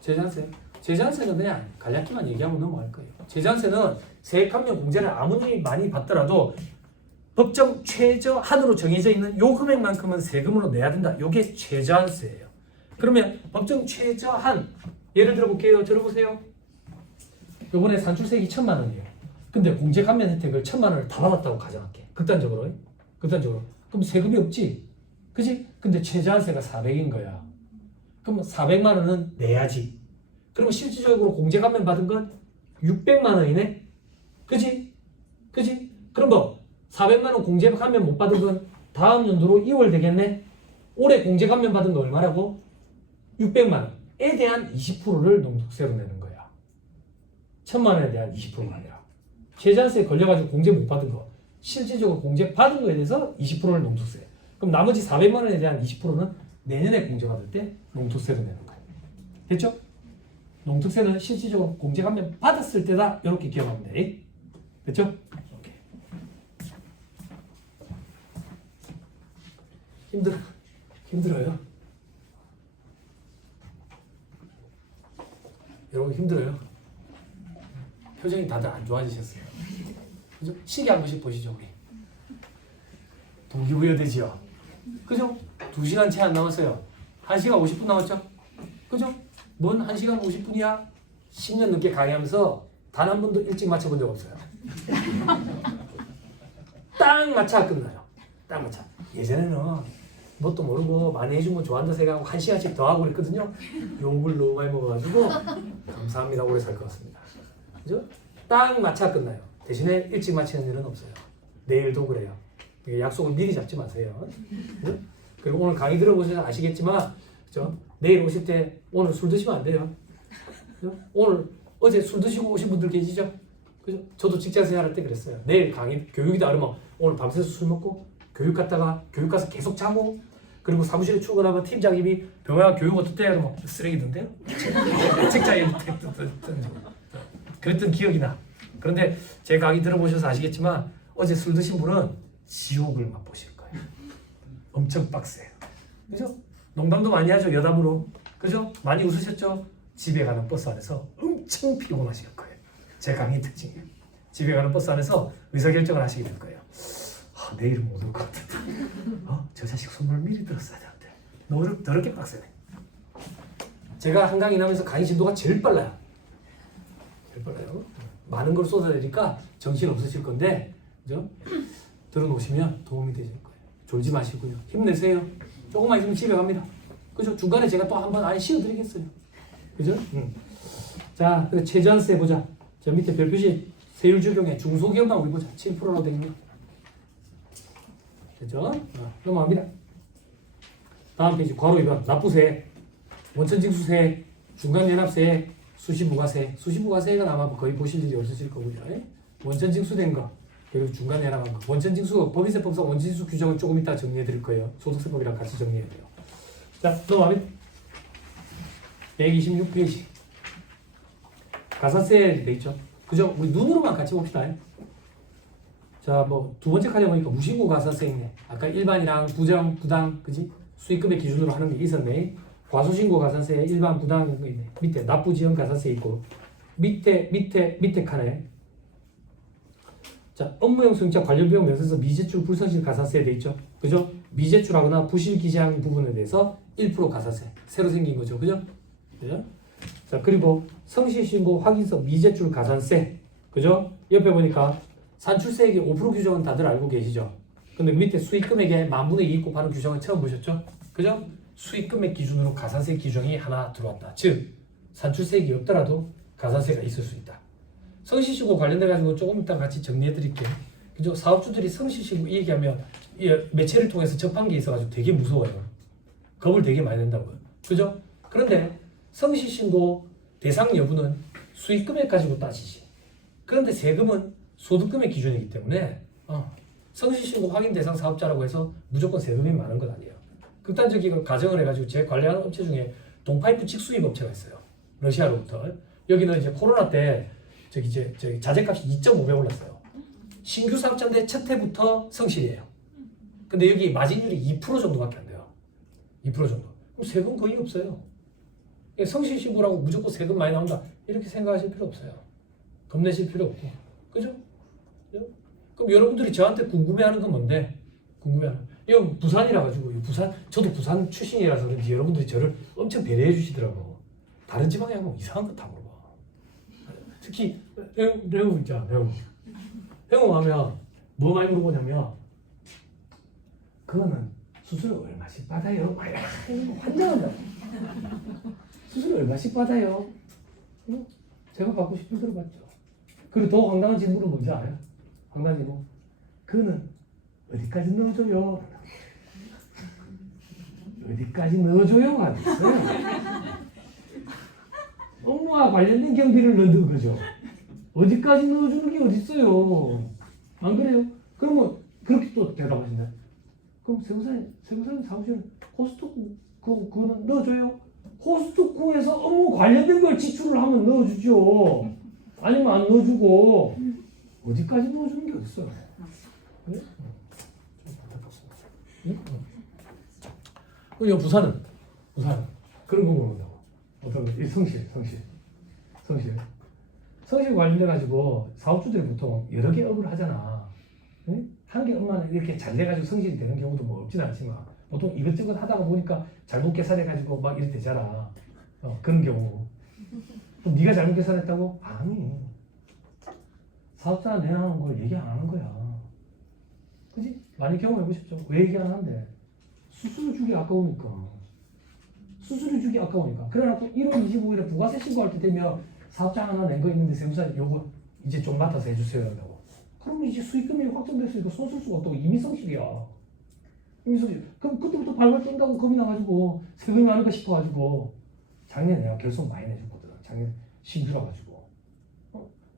최저한세. 최저한세는 그냥 간략히만 얘기하고 넘어갈 거예요. 최저한세는 세액 감면 공제를 아무리 많이 받더라도 법정 최저한으로 정해져 있는 요 금액만큼은 세금으로 내야 된다. 요게 최저한세예요. 그러면 법정 최저한 예를 들어 볼게요. 들어보세요. 요번에 산출세액이 1,000만 원이에요. 근데 공제 감면 혜택을 1,000만 원을 다 받았다고 가정할게. 극단적으로. 그럼 세금이 없지. 그지? 근데 최저한세가 400인 거야. 그럼 400만 원은 내야지. 그러면 실질적으로 공제 감면 받은 건 600만 원이네. 그지? 그럼 뭐 400만 원 공제 감면 못 받은 건 다음 연도로 2월 되겠네. 올해 공제 감면 받은 거 얼마라고? 600만 원에 대한 20%를 농축세로 내는 거야. 1,000만 원에 대한 20%가 아니라. 최저한세에 걸려가지고 공제 못 받은 거. 실질적으로 공제 받은 거에 대해서 20%를 농축세. 그럼 나머지 400만 원에 대한 20%는 내년에 공제받을 때 농축세로 내는 거예요. 됐죠? 농특세는 실질적으로 공제 감면 받았을 때다. 이렇게 기억하면 돼. 됐죠? 오케이. 힘들어요? 여러분 힘들어요? 표정이 다들 안 좋아지셨어요. 그죠? 시계 한 번씩 보시죠, 우리. 동기부여되지요? 그죠? 2시간 채 안 남았어요. 1시간 50분 남았죠? 그죠? 뭔 1시간 50분이야? 10년 넘게 강의하면서 단 한 번도 일찍 맞춰본 적 없어요. 딱 맞춰 끝나요. 딱 맞춰. 예전에는 뭣도 모르고 많이 해준 거 좋아한다 생각하고 1시간씩 더 하고 그랬거든요. 욕을 너무 많이 먹어가지고 감사합니다. 오래 살 것 같습니다. 그죠? 딱 맞춰 끝나요. 대신에 일찍 마치는 일은 없어요. 내일도 그래요. 약속을 미리 잡지 마세요. 그죠? 그리고 오늘 강의 들어보셔서 아시겠지만 그죠? 내일 오실 때 오늘 술 드시면 안 돼요. 그죠? 오늘 어제 술 드시고 오신 분들 계시죠? 그죠? 저도 직장 생활할 때 그랬어요. 내일 강의 교육이다 그러면 오늘 밤새서 술 먹고 교육 갔다가 교육 가서 계속 자고 그리고 사무실에 출근하면 팀장님이 병영 교육 어떻대? 그러면 쓰레기던데요? 책장에 그랬던 기억이 나. 그런데 제 강의 들어보셔서 아시겠지만 어제 술 드신 분은 지옥을 맛보실 거예요. 엄청 빡세요. 그죠? 농담도 많이 하죠. 여담으로. 그죠? 많이 웃으셨죠? 집에 가는 버스 안에서 엄청 피곤하실 거예요. 제 강의 특징이에요. 집에 가는 버스 안에서 의사결정을 하시게 될 거예요. 내일은 못 올 것 같은데. 저 자식 선물 미리 들었어야 되는데. 더럽게 빡세네. 제가 한강 인하면서 강의 진도가 제일 빨라요. 많은 걸 쏟아내니까 정신 없으실 건데, 그죠? 들어놓으시면 도움이 되실 거예요. 졸지 마시고요. 힘내세요. 조금만 있으면 집에 갑니다. 그죠? 중간에 제가 또 한번 아예 씌워드리겠어요. 그죠? 자, 그래 최저한세 보자. 저 밑에 별표시 세율 적용에 중소기업만 우리 보자. 7%로 되는 거. 됐죠? 넘어갑니다. 다음 페이지 괄호 2번 납부세, 원천징수세, 중간연합세, 수시부가세. 수시부가세가 아마 거의 보실 일이 없으실 거고요. 원천징수된 거 그리고 중간연합한 거. 원천징수 법인세법상 원천징수 규정은 조금 이따 정리해 드릴 거예요. 소득세법이랑 같이 정리해야 돼요. 자, 넘어가면 126페이지 가산세 돼 있죠. 그죠? 우리 눈으로만 같이 봅시다. 자, 뭐 두 번째 칸에 보니까 무신고 가산세 있네. 아까 일반이랑 부정, 부당, 그지? 수익금의 기준으로 하는 게 있었네. 과소신고 가산세 일반 부당 거 있네. 밑에 납부지원 가산세 있고 밑에 칸에 자 업무용 승차 관련 비용 내서서 미제출 불성실 가산세 돼 있죠. 그죠? 미제출하거나 부실기재한 부분에 대해서 1% 가산세 새로 생긴 거죠. 그죠? 그죠? 자, 그리고 성실신고 확인서 미제출 가산세. 그죠? 옆에 보니까 산출세액의 5% 규정은 다들 알고 계시죠? 근데 밑에 수익금액의 만분의 2 곱하는 규정은 처음 보셨죠? 그죠? 수익금액 기준으로 가산세 규정이 하나 들어왔다. 즉 산출세액이 없더라도 가산세가 있을 수 있다. 성실신고 관련돼 가지고 조금 이따 같이 정리해 드릴게요. 그죠? 사업주들이 성실신고 이 얘기하면 매체를 통해서 접한 게 있어가지고 되게 무서워요. 겁을 되게 많이 낸다고요. 그죠? 그런데 성실신고 대상 여부는 수익금액 가지고 따지지. 그런데 세금은 소득금액 기준이기 때문에 성실신고 확인 대상 사업자라고 해서 무조건 세금이 많은 건 아니에요. 극단적인 가정을 해가지고 제 관리하는 업체 중에 동파이프 직수입 업체가 있어요. 러시아로부터. 여기는 이제 코로나 때 저기 자재값이 2.5배 올랐어요. 신규 사업자인데 첫 해부터 성실이에요. 근데 여기 마진율이 2% 정도밖에 안 돼요. 2% 정도. 그럼 세금 거의 없어요. 성실 신고라고 무조건 세금 많이 나온다 이렇게 생각하실 필요 없어요. 겁내실 필요 없고. 그죠? 그럼 여러분들이 저한테 궁금해하는 건 뭔데? 이건 부산이라 가지고 저도 부산 출신이라서 그런지 여러분들이 저를 엄청 배려해 주시더라고. 다른 지방에 하면 이상한 거 다 물어봐. 특히 레우 있잖아. 레우 하면 뭐 많이 물어보냐면 그거는 수수료 얼마씩 받아요? 환장한다. 수수료 얼마씩 받아요? 제가 받고 싶은 대로 받죠. 그리고 더 황당한 질문은 뭔지 알아요? 황당한 질문. 그거는 어디까지 넣어줘요? 어디까지 넣어줘요? 하겠어요. 업무와 관련된 경비를 넣는 거죠. 어디까지 넣어주는 게 어딨어요? 안 그래요? 그러면 그렇게 또 대답하신다. 그럼 세무사님 사무실은 호스트코 그거는 넣어줘요? 호스트코에서 업무 관련된 걸 지출을 하면 넣어주죠. 아니면 안 넣어주고 어디까지 넣어주는 게 어딨어요? 네? 그럼 부산은 그런 거 모른다고. 어떤 거? 성실 관련돼 가지고 사업주들이 보통 여러 개 업을 하잖아. 네? 한 개 업만 이렇게 잘 돼가지고 성실이 되는 경우도 뭐 없진 않지만 보통 이것저것 하다가 보니까 잘못 계산해가지고 막 이렇게 되잖아. 그런 경우. 그럼 네가 잘못 계산했다고? 아니. 사업자가 내놓은 걸 얘기 안 하는 거야. 그지? 많이 경험해보십시오. 왜 얘기 안 하는데? 수수료 주기 아까우니까. 그래갖고 1월 25일에 부가세 신고할 때 되면 사업자 하나 낸 거 있는데 세무사님 요거 이제 좀 맡아서 해주세요 한다고. 그럼 이제 수익금이 확정됐으니까 손 쓸 수가 없다고. 이미 성실이야. 그럼 그때부터 발발 뜬다고 겁이 나가지고 세금이 많을까 싶어가지고 작년에 내가 결손 많이 내줬거든. 작년에 신주라 가지고.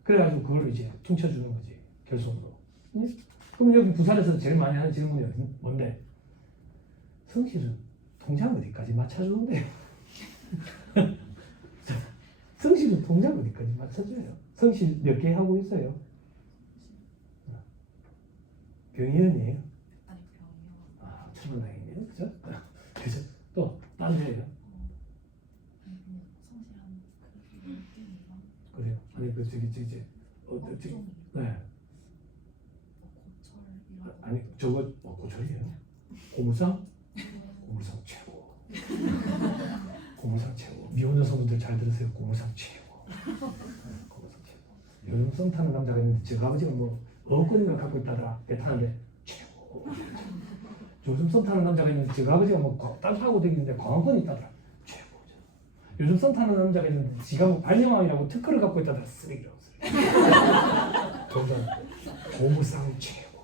그래가지고 그걸 이제 퉁쳐주는 거지. 결손으로. 그럼 여기 부산에서 제일 많이 하는 질문이 뭔데? 성실은 통장 어디까지 맞춰주는데요? 성실은 통장 어디까지 맞춰줘요? 성실 몇 개 하고 있어요? 병의원이에요? 아니 병이요. 아, 천만다행이네요. 그죠? 그죠? 또 다른 데요? 아니 그냥 성실한 그 느낌이랑. 그래요? 아니 그 저기 네. 고철이랑. 아니 저거 고철이에요? 고물상? 고물상 최고. 고물상 최고. 미혼 여성분들 잘 들으세요. 고물상 최고. 고물상 최고. 요즘 썸 타는 남자가 있는데 저 아버지가 뭐 어권인가 갖고 있다더라. 배 타는데 최고. 요즘 썸 타는 남자가 있는데 저 아버지가 뭐 땅 파고 다니는데 광원권이 있다더라. 최고죠. 요즘 썸 타는 남자가 있는데 지가 뭐 발령왕이라고 특허를 갖고 있다더라. 쓰레기라고 쓰레기. 고물상 최고.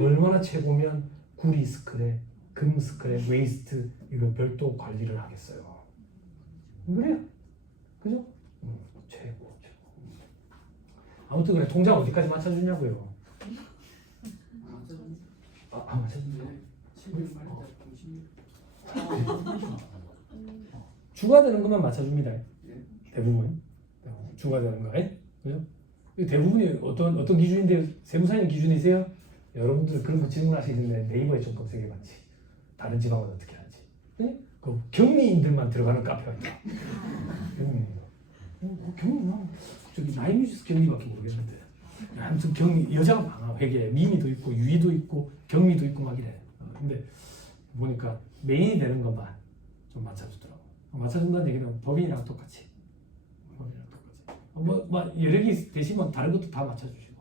얼마나 최고면 구리 스크랩, 금 스크랩, 웨이스트 이거 별도 관리를 하겠어요. 그래요? 그죠? 최고. 아무튼 그래 통장 어디까지 맞춰주냐고요. 안 맞춰주네. 주가되는 것만 맞춰줍니다. 대부분 주가되는 거, 그죠? 대부분이 어떤 기준인데 세무사님 기준이세요? 여러분들 그런 거 질문하시는데 네이버에 좀 검색해봤지. 다른 지방은 어떻게 하지? 네? 그 경리인들만 들어가는 카페가 있다. 경리 저기 라임뉴스 경리밖에 모르겠는데. 아무튼 경리 여자가 많아. 회계 미미도 있고 유이도 있고 경미도 있고 막 이래. 근데 보니까 메인이 되는 것만 좀 맞춰주더라고. 맞춰준다는 얘기는 법인이랑 똑같이. 법인이랑 똑같이. 뭐 여력이 되시면 다른 것도 다 맞춰주시고.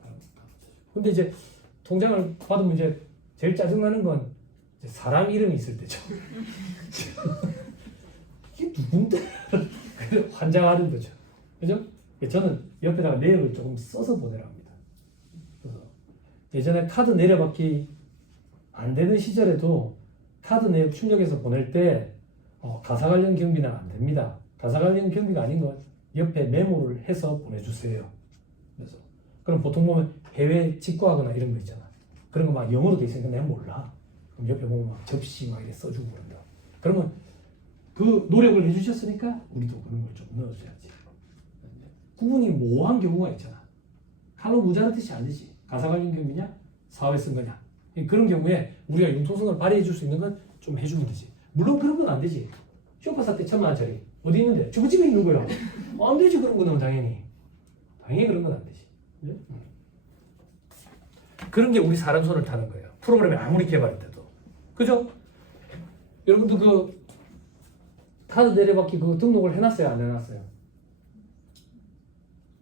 다른 것도 다 맞춰주시고. 근데 이제 통장을 받으면 이제 제일 짜증나는 건 이제 사람 이름이 있을 때죠. 이게 누군데? 환장하는 거죠. 그죠? 저는 옆에다가 내역을 조금 써서 보내라 합니다. 그래서 예전에 카드 내려받기 안 되는 시절에도 카드 내역 출력해서 보낼 때 가사 관련 경비는 안 됩니다. 가사 관련 경비가 아닌 건 옆에 메모를 해서 보내주세요. 그래서 그럼 보통 보면 해외 직구하거나 이런 거 있잖아. 그런 거 막 영어로 돼 있으니까 내가 몰라. 그럼 옆에 보면 막 접시 막 이렇게 써주고 그런다. 그러면 그 노력을 해주셨으니까 우리도 그런 걸 좀 넣어줘야지. 구분이 모호한 경우가 있잖아. 칼로 무자는 뜻이 아니지. 가사 관련 경비냐? 사업에 쓴 거냐? 그런 경우에 우리가 융통성을 발휘해 줄 수 있는 건 좀 해주면 되지. 물론 그런 건 안 되지. 쇼파 살 때 1,000만 원짜리 어디 있는데? 주부집에 있는 거야. 안 되지 그런 거는 당연히. 당연히 그런 건 안 되지. 네? 그런 게 우리 사람 손을 타는 거예요. 프로그램이 아무리 개발했대도. 그죠? 여러분도 그 카드 내려받기 그 등록을 해놨어요? 안 해놨어요?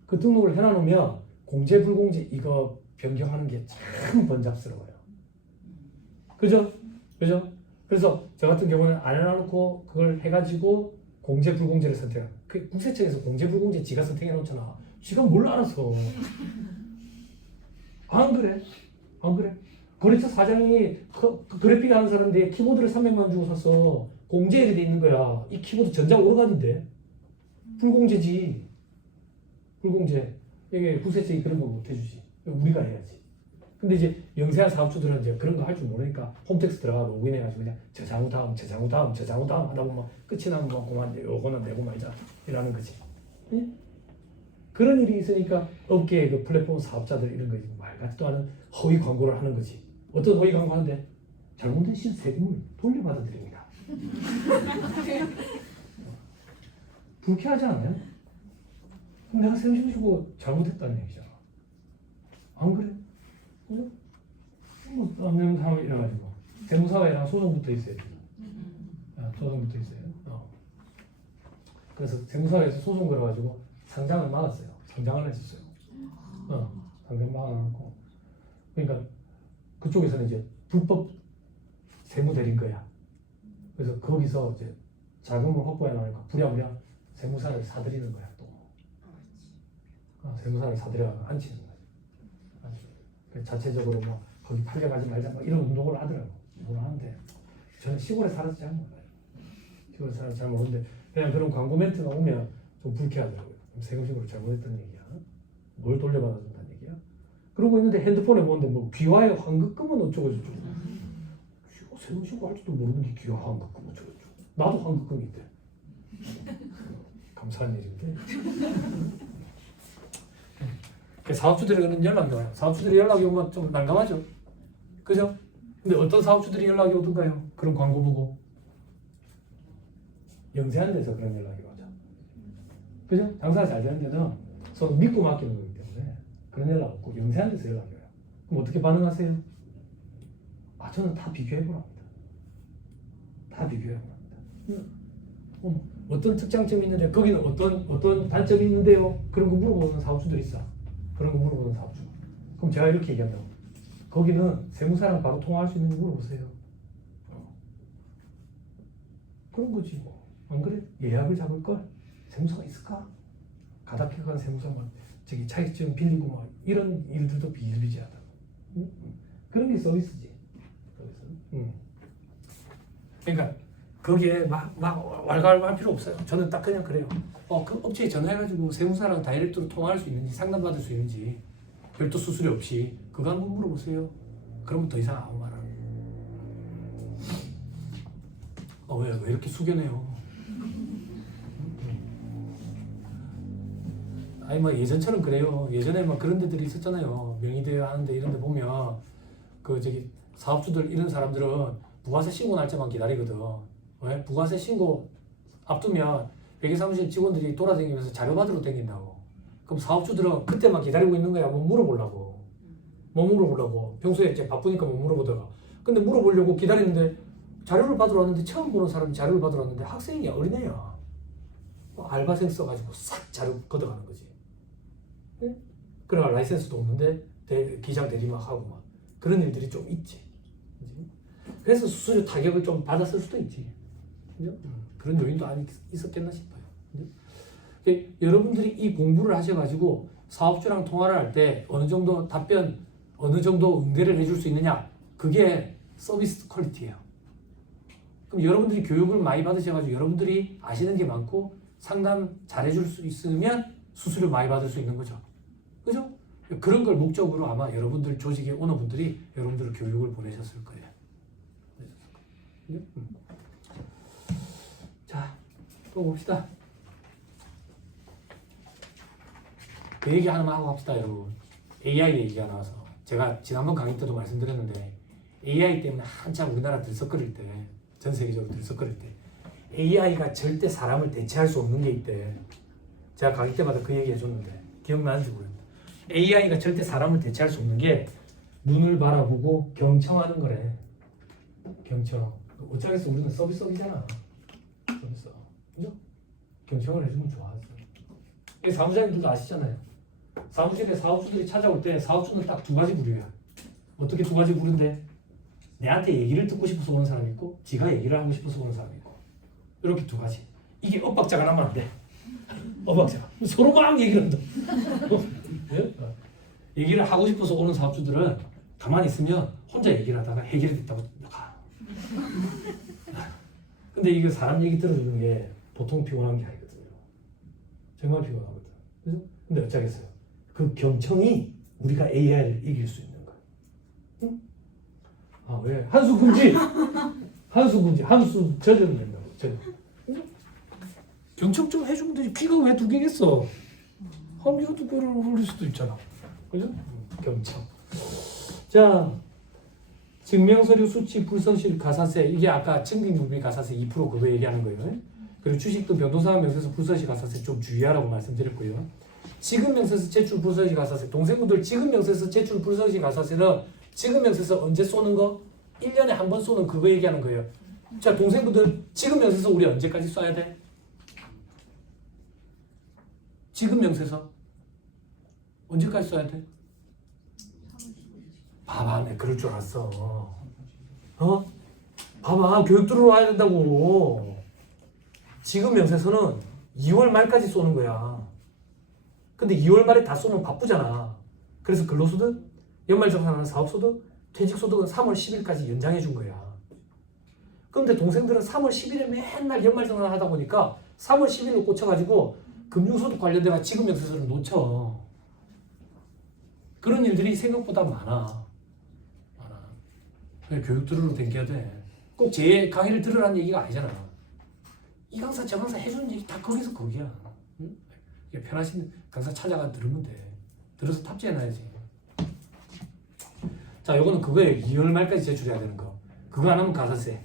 그 등록을 해놔놓으면 공제 불공제 이거 변경하는 게 참 번잡스러워요. 그죠? 그죠? 그래서 저 같은 경우는 안 해놔놓고 그걸 해가지고 공제 불공제를 선택한. 그 국세청에서 공제 불공제 지가 선택해놓잖아. 지가 뭘 알아서. 안 그래? 안 그래? 거래처 사장이 그래픽 하는 사람인데 키보드를 300만 원 주고 샀어. 공제일이 돼 있는 거야. 이 키보드 전자 오르간인데. 불공제지. 불공제. 이게 국세청이 그런 거 못 해주지. 우리가 해야지. 근데 이제 영세한 사업주들은 이제 그런 거 할 줄 모르니까 홈택스 들어가 로그인해가지고 그냥 저장후 다음 하다 보면 끝이 나면 뭐 그만 요거는 내고 말자 이라는 거지. 응? 그런 일이 있으니까 업계의 그 플랫폼 사업자들 이런 거 말 같지도 않은 허위 광고를 하는 거지. 어떤 허위 광고 하는데 잘못된 세금을 돌려받아 드립니다. 불쾌하지 않아요? 그럼 내가 세금 주고 잘못했다는 얘기잖아. 안 그래? 그죠? 뭐 남는 상황이 이래가지고 세무사회랑 소송부터 있어야 돼. 소송부터 있어요. 그래서 세무사회에서 소송 걸어가지고 상장을 막았어요. 상장을 했었어요. 상장 막아놓고 그러니까 그쪽에서는 이제 불법 세무대리인 거야. 그래서 거기서 이제 자금을 확보해 나니까 부랴부랴 세무사를 사들이는 거야 또. 세무사를 사들여가지고 앉히는 거야. 자체적으로 뭐 거기 팔려가지 말자 막 이런 운동을 하더라고. 운동을 하는데 저는 시골에 살아서 잘 몰라요. 시골에 살아서 잘 모르는데 그냥 그런 광고 멘트가 오면 좀 불쾌하더라고요. 세금식으로 잘못했다는 얘기야. 뭘 돌려받아준다는 얘기야. 그러고 있는데 핸드폰에 보는데 뭐 귀화의 환급금은 어쩌고 저쩌고. 세금식으로 할 줄도 모르는 게 귀화 환급금 어쩌고 저쩌고. 나도 환급금이 있대. 감사한 일인데. 사업주들에게는 연락이 와요. 사업주들이 연락이 오면 좀 난감하죠. 그죠? 근데 어떤 사업주들이 연락이 오던가요? 그런 광고 보고. 영세한 데서 그런 연락이 오죠. 그죠? 장사가 잘 되는 데는 서로 믿고 맡기는 거기 때문에 그런 연락 없고 영세한 데서 연락이 와요. 그럼 어떻게 반응하세요? 저는 다 비교해보랍니다. 다 비교해보랍니다. 어떤 특장점이 있는데 거기는 어떤 단점이 있는데요? 그런 거 물어보는 사업주들이 있어. 그런 거 물어보는 사업주. 그럼 제가 이렇게 얘기한다고. 거기는 세무사랑 바로 통화할 수 있는지 물어보세요. 그런 거지 뭐. 안 그래? 예약을 잡을 걸? 세무사가 있을까? 가닥해간 세무사만 저기 차익증 빌리고 막 이런 일들도 비일비재하다. 응? 그런 게 서비스지. 서비스. 그러니까 거기에 막 왈가왈부할 필요 없어요. 저는 딱 그냥 그래요. 그 업체에 전화해가지고 세무사랑 다이렉트로 통화할 수 있는지 상담받을 수 있는지 별도 수수료 없이 그거 한번 물어보세요. 그러면 더 이상 아무 말 안 해요. 왜 이렇게 숙연해요? 아니 뭐 예전처럼 그래요. 예전에 막 그런 데들이 있었잖아요. 명의대여 하는데 이런 데 보면 그 저기 사업주들 이런 사람들은 부가세 신고 날짜만 기다리거든. 왜? 부가세 신고 앞두면 회계사무실 직원들이 돌아다니면서 자료 받으러 다닌다고. 그럼 사업주들은 그때만 기다리고 있는 거야. 뭐 물어보려고. 뭐 물어보려고. 평소에 이제 바쁘니까 못 물어보다가 근데 물어보려고 기다리는데 자료를 받으러 왔는데 처음 보는 사람이 자료를 받으러 왔는데 학생이 어린애야. 알바생 써가지고 싹 자료 걷어가는 거지. 응? 그러나 라이센스도 없는데 기장 대리막 하고 막 그런 일들이 좀 있지. 그치? 그래서 수수료 타격을 좀 받았을 수도 있지. 그죠? 그런 요인도 있었겠나 싶어요. 그죠? 여러분들이 이 공부를 하셔가지고 사업주랑 통화를 할 때 어느 정도 답변, 어느 정도 응대를 해줄 수 있느냐, 그게 서비스 퀄리티예요. 그럼 여러분들이 교육을 많이 받으셔가지고 여러분들이 아시는 게 많고 상담 잘해줄 수 있으면 수수료 많이 받을 수 있는 거죠. 그죠? 그런 걸 목적으로 아마 여러분들 조직의 오너분들이 여러분들을 교육을 보내셨을 거예요. 그죠? 자, 또 봅시다. 그 얘기 하나만 하고 갑시다, 여러분. AI 얘기가 나와서 제가 지난번 강의 때도 말씀드렸는데 AI 때문에 한참 우리나라 들썩거릴 때, 전 세계적으로 들썩거릴 때 AI가 절대 사람을 대체할 수 없는 게 있대. 제가 강의 때마다 그 얘기 해줬는데 기억나는지 모르겠다. AI가 절대 사람을 대체할 수 없는 게 눈을 바라보고 경청하는 거래. 경청. 어쩌겠어, 우리는 서비스업이잖아. 서비스. 그죠? 경청을 해주면 좋아하죠. 사무장님들도 아시잖아요. 사무실에 사업주들이 찾아올 때 사업주는 딱 두 가지 부류야. 어떻게 두 가지 부류인데? 내한테 얘기를 듣고 싶어서 오는 사람이 있고 지가 얘기를 하고 싶어서 오는 사람이 있고, 이렇게 두 가지. 이게 엇박자가 나면 안 돼. 엇박자. 서로 막 얘기를 한다. 얘기를 하고 싶어서 오는 사업주들은 가만히 있으면 혼자 얘기를 하다가 해결이 됐다고 가. 근데 이게 사람 얘기 들어주는 게 보통 피곤한 게 아니거든요. 정말 피곤하거든. 그죠? 근데 어쩌겠어요. 그 경청이 우리가 AI를 이길 수 있는 거야. 응? 아, 왜? 한수 금지! 한수 금지. 한수 저절은 된다고. 저절. 경청 좀 해주면 되지. 귀가 왜 두 개겠어? 한 귀로 뼈를 흘릴 수도 있잖아. 그죠? 경청. 자, 증명서류 수취 불성실 가사세. 이게 아까 증빙불비 가사세 2% 그거 얘기하는 거예요. 그리고 주식 등 변동사항 명세서 불성실 가사세 좀 주의하라고 말씀드렸고요. 지급 명세서 제출 불성실 가사세. 동생분들 지급 명세서 제출 불성실 가사세는 지급 명세서 언제 쏘는 거? 1년에 한 번 쏘는 그거 얘기하는 거예요. 자, 동생분들 지급 명세서 우리 언제까지 쏴야 돼? 지급 명세서 언제까지 써야 돼? 봐봐, 내 그럴 줄 알았어. 어? 봐봐, 교육 들어와야 된다고. 지급 명세서는 2월 말까지 쏘는 거야. 근데 2월 말에 다 쏘면 바쁘잖아. 그래서 근로소득, 연말정산하는 사업소득, 퇴직소득은 3월 10일까지 연장해 준 거야. 그런데 동생들은 3월 10일에 맨날 연말정산 하다 보니까 3월 10일로 꽂혀가지고 금융소득 관련돼가 지급 명세서를 놓쳐. 그런 일들이 생각보다 많아. 그래, 교육 들으러 댕겨야 돼. 꼭 제 강의를 들으라는 얘기가 아니잖아. 이 강사 저 강사 해주는 얘기 다 거기서 거기야. 응? 편하신 강사 찾아가 들으면 돼. 들어서 탑재해놔야지. 자, 요거는 그거예요. 2월 말까지 제출해야 되는 거. 그거 안 하면 가사세.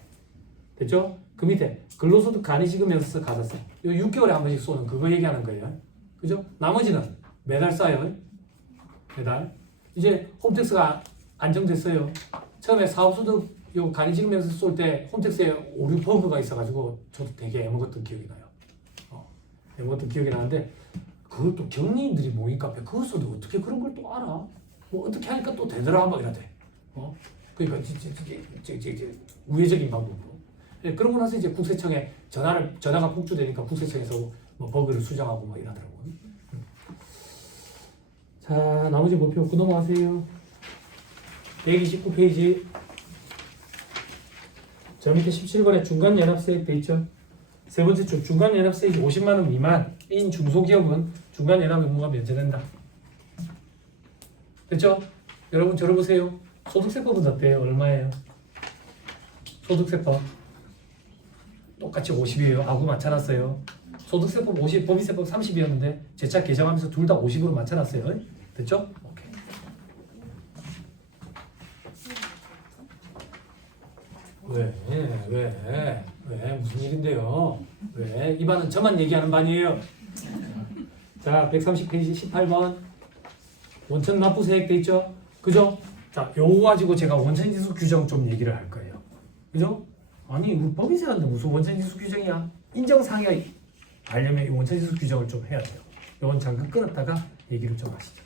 됐죠? 그 밑에 근로소득 간이지급 명세서 가사세. 요 6개월에 한 번씩 쏘는 그거 얘기하는 거예요. 그죠? 나머지는 매달 쏴요. 매달. 이제 홈택스가 안정됐어요. 처음에 사업소득 요 간이지급 명세서 쏠 때 홈택스에 오류 버그가 있어가지고 저도 되게 애먹었던 기억이 나요. 애먹었던 기억이 나는데 그것도 경리인들이 모인 카페 그것도 어떻게 그런 걸 또 알아? 뭐 어떻게 하니까 또 되더라 막 이러대. 그러니까 우회적인 방법으로. 네, 그러고 나서 이제 국세청에 전화가 폭주되니까 국세청에서 뭐 버그를 수정하고 막 이러더라고요. 자, 나머지 목표 그 넘어가세요. 129페이지. 저 밑에 17번에 중간연합세액 돼 있죠. 세 번째 줄 중간연합세액이 50만 원 미만인 중소기업은 중간연합 의무가 면제된다. 됐죠? 여러분 들어보세요. 소득세법은 어때요? 얼마예요? 소득세법 똑같이 50이에요. 아구 맞춰놨어요. 소득세법 50, 법인세법 30이었는데 재차 개정하면서 둘 다 50으로 맞춰놨어요. 됐죠? 오케이. 왜 무슨 일인데요? 왜? 이 반은 저만 얘기하는 반이에요. 자, 130페이지 18번 원천 납부세액 돼 있죠? 그죠? 자, 요거 가지고 제가 원천지수 규정 좀 얘기를 할 거예요. 그죠? 아니, 우리 법인세 하는데 무슨 원천지수 규정이야? 인정사항이 알려면 이 원천지수 규정을 좀 해야 돼요. 요건 잠깐 끊었다가 얘기를 좀 하시죠.